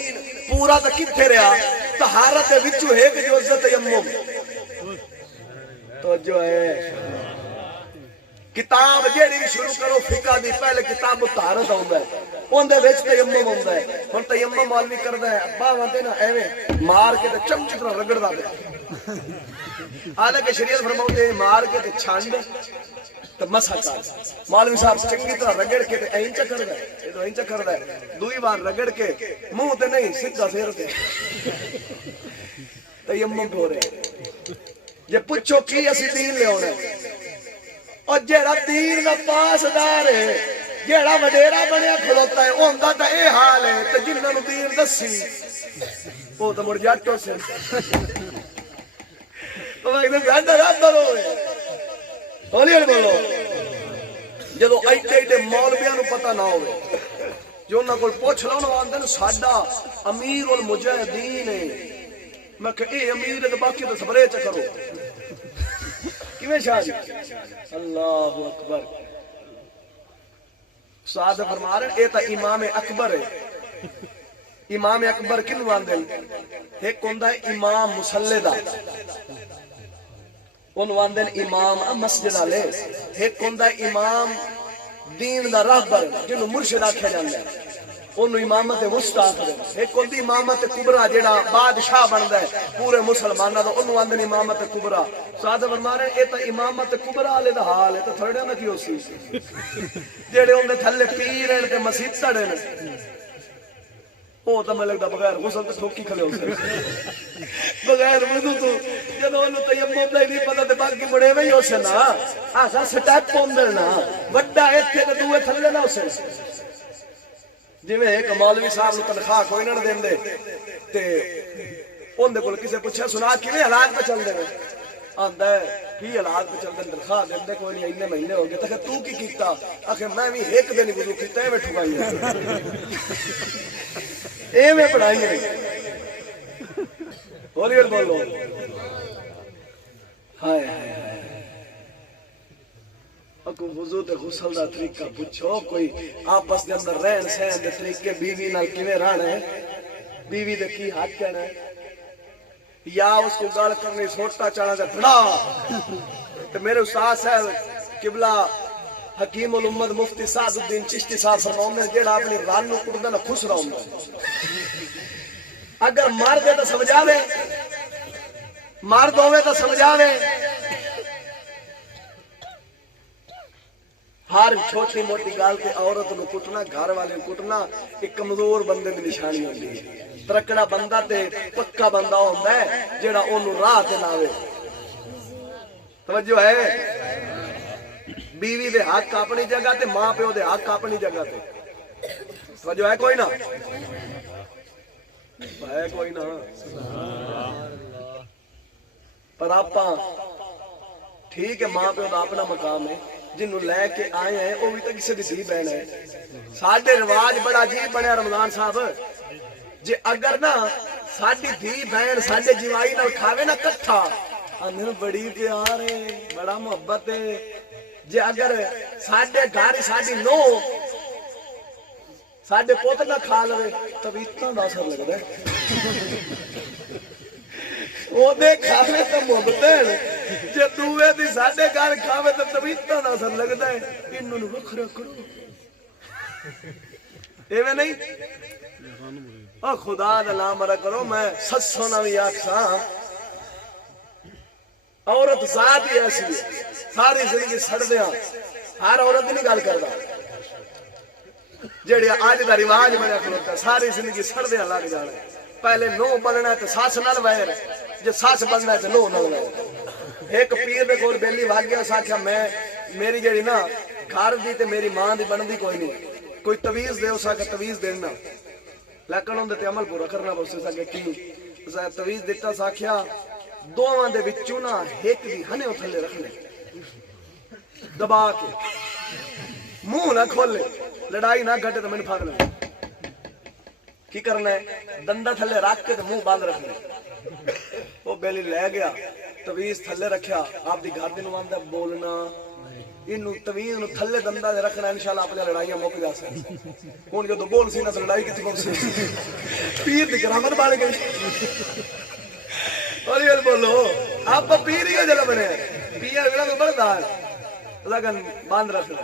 پورا تے کتھے رہیا طہارت دے وچوں ایک جو تیمم توجہ ہے کتاب جیڑی شروع کرو فقہ دی پہلے کتاب طہارت ہوندا ہے اون دے وچ تیمم ہوندا ہے ہن تیمم مولوی کردا ہے ابا وانتے نا ایویں مار کے تے چمچ طرح رگڑدا پیا حالانکہ شریعت فرماؤندے مار کے تے چھانڈ تے مسح کر مولوی صاحب چنگی طرح رگڑ کے تے این چ کردا ہے اے تو این چ کردا ہے دوئی بار رگڑ کے منہ تے نہیں سیدھا پھیر تے تیمم ہو رہے جے پوچھو کی اسی دین لے اونا اور جیڑا دین دا پاسدار ہے جیڑا وڈیرا بنیا کھلوتا ہے اوندا تے اے حال ہے تے جنہاں نوں دین دسی او تے مڑ جاٹو سے او ایک دم گھنٹا رات بولو ہولی ہولی بولو جدو ایڈے ایڈے مولویاں نوں پتہ نہ ہوے جو انہاں کول پوچھ لو نا آندے نے ساڈا امیر المجاہدین ہے میں کہ اے امیر تے باقی تے صبرے چ کرو کیویں شاہ اللہ اکبر استاد فرما رہے اے تا امام اکبر ہے امام اکبر کنو آندے ایک ہوندا ہے امام مصلی دا اونوں آندے امام مسجد والے ایک ہوندا ہے امام دین دا راہبر جنوں مرشد آکھیا جاندا ہے اونوں امامت وسطی آکھدے ایک ہوندی امامت کبریٰ جیڑا بادشاہ بندا ہے پورے مسلماناں دا اونوں آندے امامت کبریٰ سادہ فرما رہے اے تا امامت کبریٰ والے دا حال ہے تے تھوڑے نہ کیو سی جیڑے اوندے تھلے پیر ہیں تے مسیتڑ ہیں او تا میں لگدا بغیر غسل تے ٹھوکی کھلے ہو سکدے بغیر وضو تو جدوں اونوں تیمم دا نہیں پتہ تے باقی بڑے وی ہو سن نا آسا سٹیپ ہوندے نا وڈا ایتھے تے دوے تھلے نہ ہو سن جویں ایک مولوی صاحب نوں تنخواہ کوئی نہ دیندے تے اون دے کول کسے پوچھیا سنا کیویں حالات پہ چل دے آندا ہے کی حالات پہ چل دے تنخواہ دیندے کوئی نہیں اینے مہینے ہو گئے تے تو کی کیتا آکھے میں وی ایک دن وضو کیتا ایویں ٹھگائی ایویں پڑھائی ہے ہولی ہولی بولو ہائے ہائے کوئی وضو تے غسل دا طریقہ پوچھو کوئی آپس دے اندر رہن سہن دے طریقے بیوی نال کیویں رہنا ہے بیوی دے کی حق کہنا ہے یا اس کو گال کرنی سوٹا چڑھا تے بڑا تے میرے استاد صاحب قبلہ حکیم الامت مفتی سعد الدین چشتی صاحب فرماؤندے جیڑا اپنی رن نوں کٹدا نہ خوش رہوندا اگر مرد ہے تو سمجھاوے، مرد ہوئے تو سمجھاوے. ہر چھوٹی موٹی گل تے عورت نو کٹنا، گھر والے نو کٹنا ایک کمزور بندے دی نشانی ہوندی ہے. ترکڑا بندہ تے پکا بندہ ہوندا ہے جیڑا اونوں راہ تے لاوے. توجہ ہے؟ بیوی دے حق اپنی جگہ تے، ماں پیو دے حق اپنی جگہ تے. توجہ ہے کوئی نہ؟ ہے کوئی نہ؟ پر آپاں ٹھیک ہے ماں پیو دا اپنا مقام ہے، جنوں لے کے آئے ہیں وہ بھی تو کسی دی دھی بہن ہے. ساڈے رواج بڑا عجیب بنیا رمضان صاحب، جے اگر نا ساڈی دھی بہن ساڈے جوائی نال کھاوے نا کٹھا، ہمیں بڑی پیار ہے، بڑا محبت ہے. جے اگر ساڈے گھر ساڈی نو ساڈے پوت نہ کھا لے تو اتنا دا اثر لگدا ہے. او دے کھاوے تو محبت ہے، جے دوے دی ساڈے گھر کھاوے تو اتنا دا اثر لگدا ہے. انہاں نوں وکھرا کرو، ایویں نہیں. او خدا دا نام مرا کرو. میں سسوں نال وی آکھاں عورت ذات ہی ایسی ہے، ساری زندگی سڑدیاں. ہر عورت نہیں گل کردا جیڑی اج دا رواج بنیا کھلوتا، ساری زندگی سڑدیاں لگ جانا. پہلے نو بننا تے ساس نال ویر، جے ساس بننا تے نو نال ویر. ایک پیر دے کول بیلی بھاگ گیا، ساکھیا میں میری جیڑی نا گھر دی تے میری ماں دی بندی کوئی نہیں، کوئی تویز دے. اس آکھیا تویز دینا لیکن اون دے تے عمل پورا کرنا. اس آکھیا کی تویز دتا؟ ساکھیا دوواں دے وچوں نا ایک دی ہنے تھلے رکھنے دبا کے، منہ نہ کھولے، لڑائی نہ گھٹے تو میں پھاڑ لے. کی کرنا ہے؟ دندا تھلے رکھ کے تو منہ بند رکھنا. وہ بیلی لے گیا، تویز تھلے رکھیا. آپ دی گھر دی نو آندا بولنا، انہوں تویز نو تھلے دندا دے رکھنا، انشاءاللہ اپنی لڑائیاں مک جا سکتی. ہن جدوں بول سی نا تو لڑائی کتنی مک سی. پیر دی کرامت بن گئی. ہولی ہولی بولو، آپ پیر ہی جڑا بنے پیر ویلا تو بڑا لگن بند رکھنا.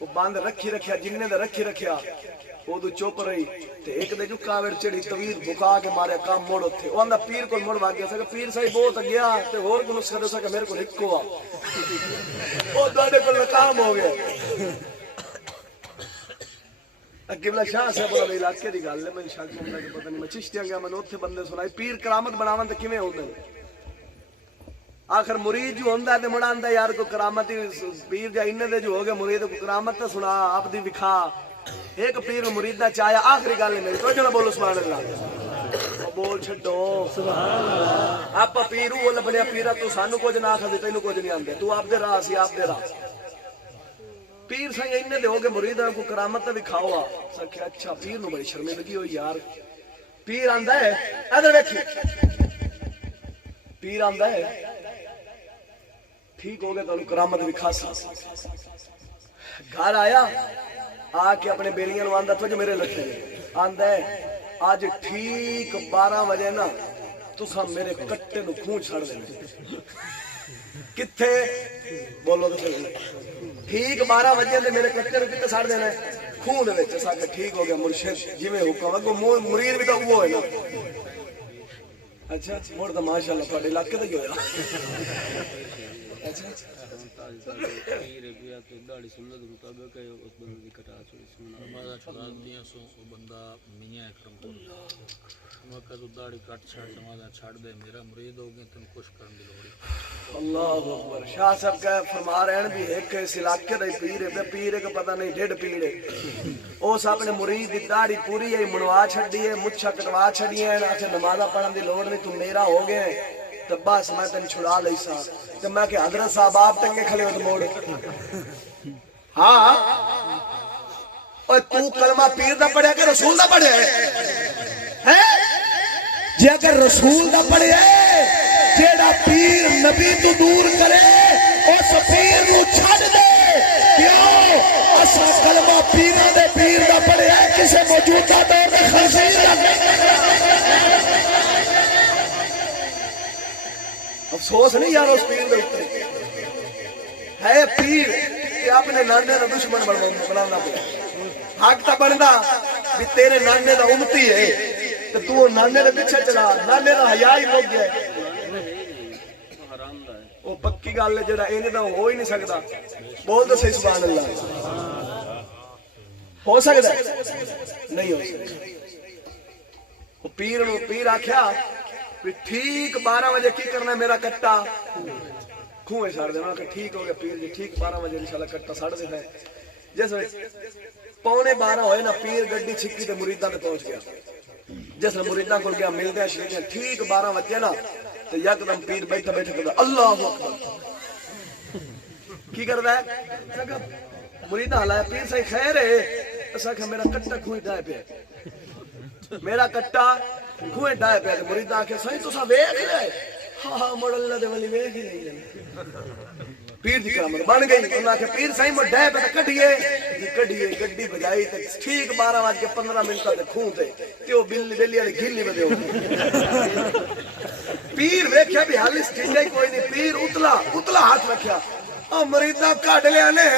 وہ بند رکھی رکھیا، جننے دے رکھی رکھیا. وہ تو چپ رہی تے ایک دے جو کاوڑ چڑی تویز بکا کے مارے کام موڑ اوتھے. وہ آندا پیر کول مڑ وا گیا سکے پیر صاحب بہت گیا تے ہور کو نسخہ دے سکے میرے کول اکو آ. او تواڈے کول کام ہو گیا. قبلہ شاہ صاحب والے علاقے دی گل ہے، میں شک ہوندا کہ پتہ نہیں میں چشتیاں گیا، میں اوتھے بندے سنائی پیر کرامت بناون تے کیویں ہوندے. آخر مرید جو ہوندا تے مڑ آندا یار کو کرامت پیر جا اننے دے جو ہو گئے مرید کو کرامت تے سنا آپ دی وکھا. ایک پیر مرید دا چاہیا. آخری گل ہے میری تو جو نہ بولو سبحان اللہ. بول چھڈو سبحان اللہ. آپ پیرو وہ لبنیا پیرا تو سانو کچھ نہ آکھدے تینوں کچھ نہیں آندے، تو آپ دے راہ سی آپ دے راہ. پیر سائیں اننے دے ہو گئے مرید کو کرامت تے وکھاؤ آ. سکھیا اچھا پیر نو بڑی شرمندگی ہوئی یار. پیر آندا ہے ادھر ویکھی، پیر آندا ہے ٹھیک ہو گیا تو کرامت وکھا سا. گھر آیا آ کے اپنے بیلیاں نو آندا تو میرے لٹے آندا ہے آج ٹھیک 12 بجے نا تساں میرے کٹے نو خون چھڑ دینا. کتھے بولو تو ٹھیک 12 بجے تے میرے کٹے نو کتے چھڑ دینا ہے؟ خون دے وچ. اسا کہ ٹھیک ہو گیا مرشد جویں حکم اگو مرید بھی تو وہ ہے نا. اچھا مڑ تو ماشاءاللہ تواڈے علاقے تے ہی ہویا. اچھا پیر گیا تو داڑھی سنت مطابق ہے اس بندے دی کٹا چھوڑی سننا ماذا چھڑا دیاں سو بندہ میاں اکرم کو میں کہ تو داڑھی کٹ چھڑ سمادا چھڑ دے میرا مرید ہو گیا تن خوش کرن دی لوڑی. اللہ اکبر. شاہ صاحب کا فرما رہے ہیں بھی ایک اس علاقے دا پیر ہے، پیر ہے کہ پتہ نہیں ڈیڑھ پیر ہے. اس اپنے مرید دی داڑھی پوری ہے منوا چھڈی ہے، مچھا کٹوا چھڈی ہے. اچھا نمازاں پڑھن دی لوڑ نہیں، تو میرا ہو گیا ہے تو بس میں تین چھڑا لئی سا. تو میں کہ حضرت صاحب آپ ٹنگے کھلے ہو تو موڑ. ہاں اور تو کلمہ پیر دا پڑھیا کہ رسول دا پڑھیا ہے؟ جے اگر رسول دا پڑھیا ہے جیڑا پیر نبی تو دور کرے اس پیر نو چھڑ دے. کیوں؟ اسا کلمہ پیراں دے پیر دا پڑھیا ہے، کسے موجودہ دور دے خنزیر دا. افسوس نہیں یار اس پیر دے اوپر ہے پیر کہ اپنے نانے دا دشمن بنانا پیا. حق تا بندا بھی تیرے نانے دا امتی ہے تو تو نانے دے پیچھے چلا نانے دا حیا ہی مک گیا وہ پکی گل ہے جڑا انج دا ہو ہی نہیں سکدا بول دو صحیح سبحان اللہ ہو سکدا نہیں ہو سکدا پیر آکھیا ٹھیک 12 بجے کی کرنا میرا کٹا کھوئے چھڑ دینا کہ ٹھیک ہو گیا پیر جی ٹھیک 12 بجے انشاءاللہ کٹا سڑ دینا ہے جس پونے 12 ہوئے نا پیر گڈی چھکی تے مریداں تے پہنچ گیا جس مریداں کول گیا ملدے شریدے ٹھیک 12 بجے نا تے یکدم پیر بیٹھا کردا اللہ اکبر کی کردا ہے مریداں ہلایا پیر صحیح خیر ہے اسا کہ میرا کٹا کھوئے ڈائے پیا میرا کٹا کھوئے ڈائے پیا مریداں آکھے صحیح تساں ویکھ لے ہاں مڑ اللہ دے ولی ویکھ ہی نہیں پیر دی کرامت بن گئی انہاں کہ پیر صحیح مڑ ڈائے پیا کڈیے گڈی بجائی تے ٹھیک 12:15 تے کھوں تے او بلی والی گھیلی ودے ہو پیر ویکھیا بھی حال سٹیجے کوئی نہیں پیر اتلا ہاتھ رکھیا او مریداں کڈ لیا نے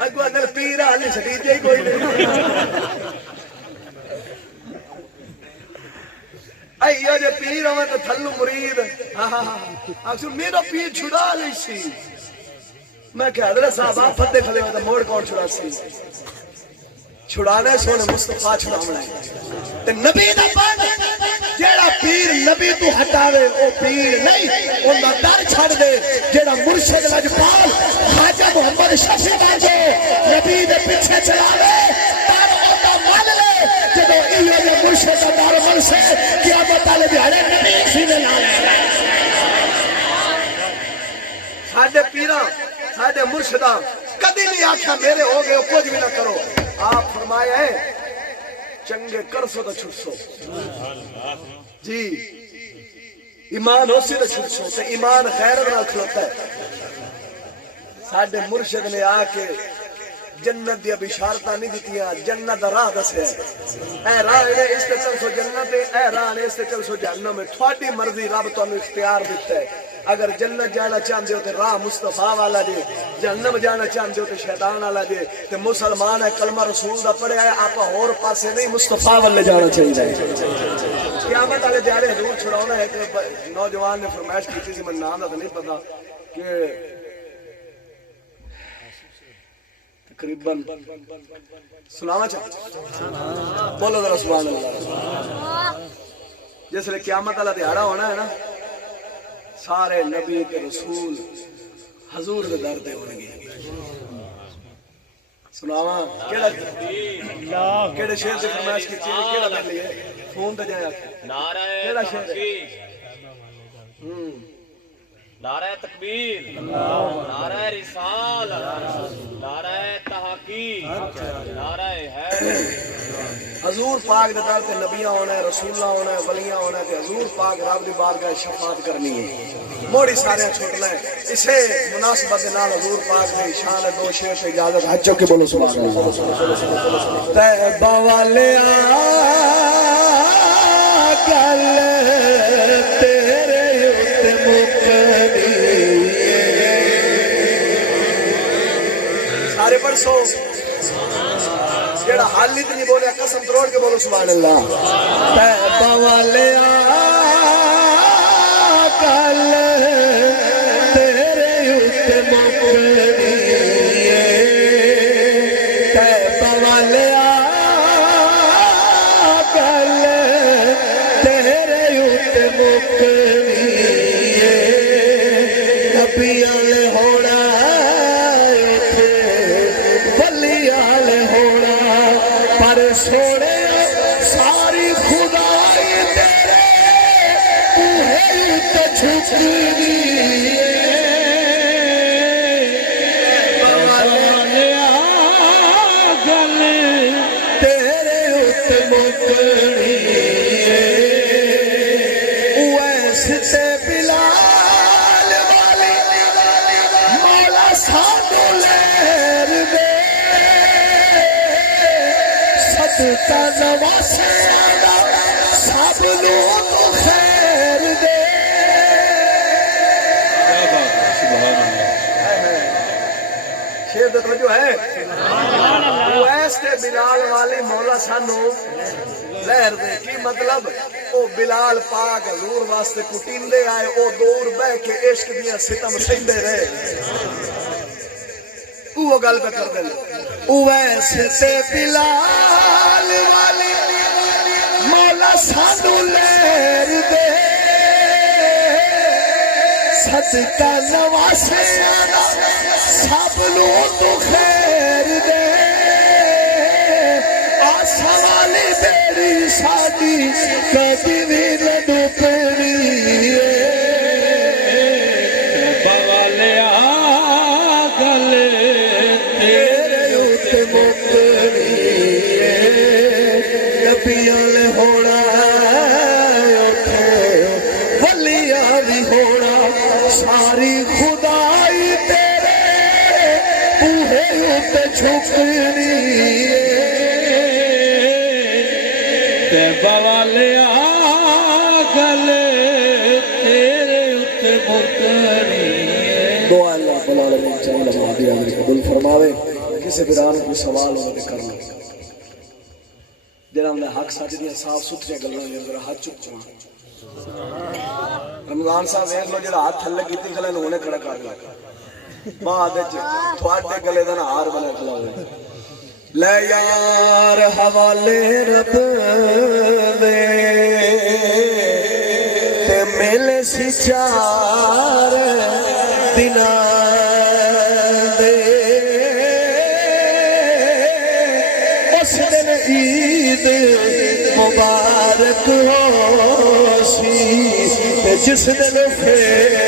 اگو اندر پیر حال سٹیجے کوئی نہیں ایو جے پیر ہوئے تو تھلو مرید اکثر میرا پیر چھڑا لی سی میں کہ حضرت صاحب آپ فتح کھلے ہوئے تو موڑ کون چھڑا سی چھڑانے سونے مصطفیٰ چھڑاونا ہے تے نبی دا پاک جیڑا پیر نبی تو ہٹاوے او پیر نہیں انہا در چھڑ دے جیڑا مرشد لجپال خواجہ محمد شفیع بانجو نبی دے پیچھے چلاوے جدو ایو جو مرشد دار من سے قیامت والے دیہاڑے نبی سینے لائے ساڈے پیراں ساڈے مرشداں کدی نہیں آکھیا میرے ہو گئے کچھ بھی نہ کرو آپ فرمایا ہے چنگے کرسو تو چھٹسو جی ایمان ہو سی تو چھٹسو تے ایمان غیرت نال کھلوتا ہے ساڈے مرشد نے آ کے جنت دیا بشارتاں نہیں دیتیاں جنت دا راہ دسیا اے راہ نے اس تے چل سو جنت اے راہ نے اس تے چل سو جہنم ہے تھوڑی مرضی رب تانوں اختیار دیتا ہے اگر جنت جانا چاہندے ہو تے راہ مصطفیٰ والا جے جہنم جانا چاہندے ہو تے شیطان والا جے تے مسلمان ہے کلمہ رسول دا پڑھیا ہے آپا ہور پاسے نہیں مصطفیٰ والے جانا چاہیے قیامت والے دیارے حضور چھڑاونا ہے کہ نوجوان نے فرمائش کی تھی میں نام دا تو نہیں پتا کہ تقریباً سلاما چاہتا بولو ذرا سبحان اللہ جس لئے قیامت اللہ دیہڑا ہونا ہے نا سارے نبی کے رسول حضور کے در دے ہونے گے سناما کیڑے شہر سے فرمائش کی چیز کیڑا دے لیے فون تے جائے کیڑا شہر ہے نعرہ تکبیر نعرہ رسالت نعرہ تحقیق نعرہ حیدر حضور پاک دے در تے نبیاں ہونا ہے رسولاں ہونا ہے ولیاں ہونا ہے تے حضور پاک رب دی بارگاہ شفاعت کرنی ہے موڑی سارے چھوٹنا ہے اسے مناسبت دے نال حضور پاک دی شان دو شعر سے اجازت ہاتھ چوک کے بولو سبحان اللہ طیبہ والیا گل تیرے سارے پڑھ سو جیڑا حال نہیں بولے قسم تروڑ کے بولو سبحان اللہ طیبہ والیا کل تیرے اتے مکنی طیبہ والیا کل تیرے اتے مکنی نبیاں لے ہونا ولیاں لے ہونا پر سوڑے ساری خدائی تیرے کوہے تو چھکری بوالیا گل تیرے ات مکنی ویسے بلال مولا سانو لیر دے صدقہ نواسے سب لوگ خیر دے شیر دے توجہ ہے ویسے بلال والی مولا سانو لہر دے کی مطلب او بلال پاک حضور واسطے کٹیندے آئے او دور بہ کے عشق دیاں ستم سہندے رہے وہ گل پہ کر دیں ویسے تے بلال والی مولا سانو لہر دے صدقہ نواسے سب لو تو خیر دے آسا والی بیڑی ساڈی کدی بھی نہ ڈوبنی بوالیا گلے تیرے اوتے مکری نبیاں لے ہونا اوتھے ولیاں دی ہونا ساری خدائی تیرے بوہے اوتے جھکنی تے بوالیا گلے تیرے اتے مکری دعا اللہ رب العالمین چاہیے مہدی عامر قبول فرماوے کسی بران کوئی سوال ہونے کر لو جنہاں نے حق ساتھ دیا صاف ستھرے گلاں نے ذرا ہاتھ چک چاہاں رمضان صاحب ایک لو جڑا ہاتھ تھلے کیتی گلے نونے کھڑا کر دیا بعد وچ تھوڑے گلے دا ہار بنا کھلا ہوئے لے یار حوالے رب دے تے ملے سی چار دنا دے اس دن عید مبارک ہو سی تے جس دن پھر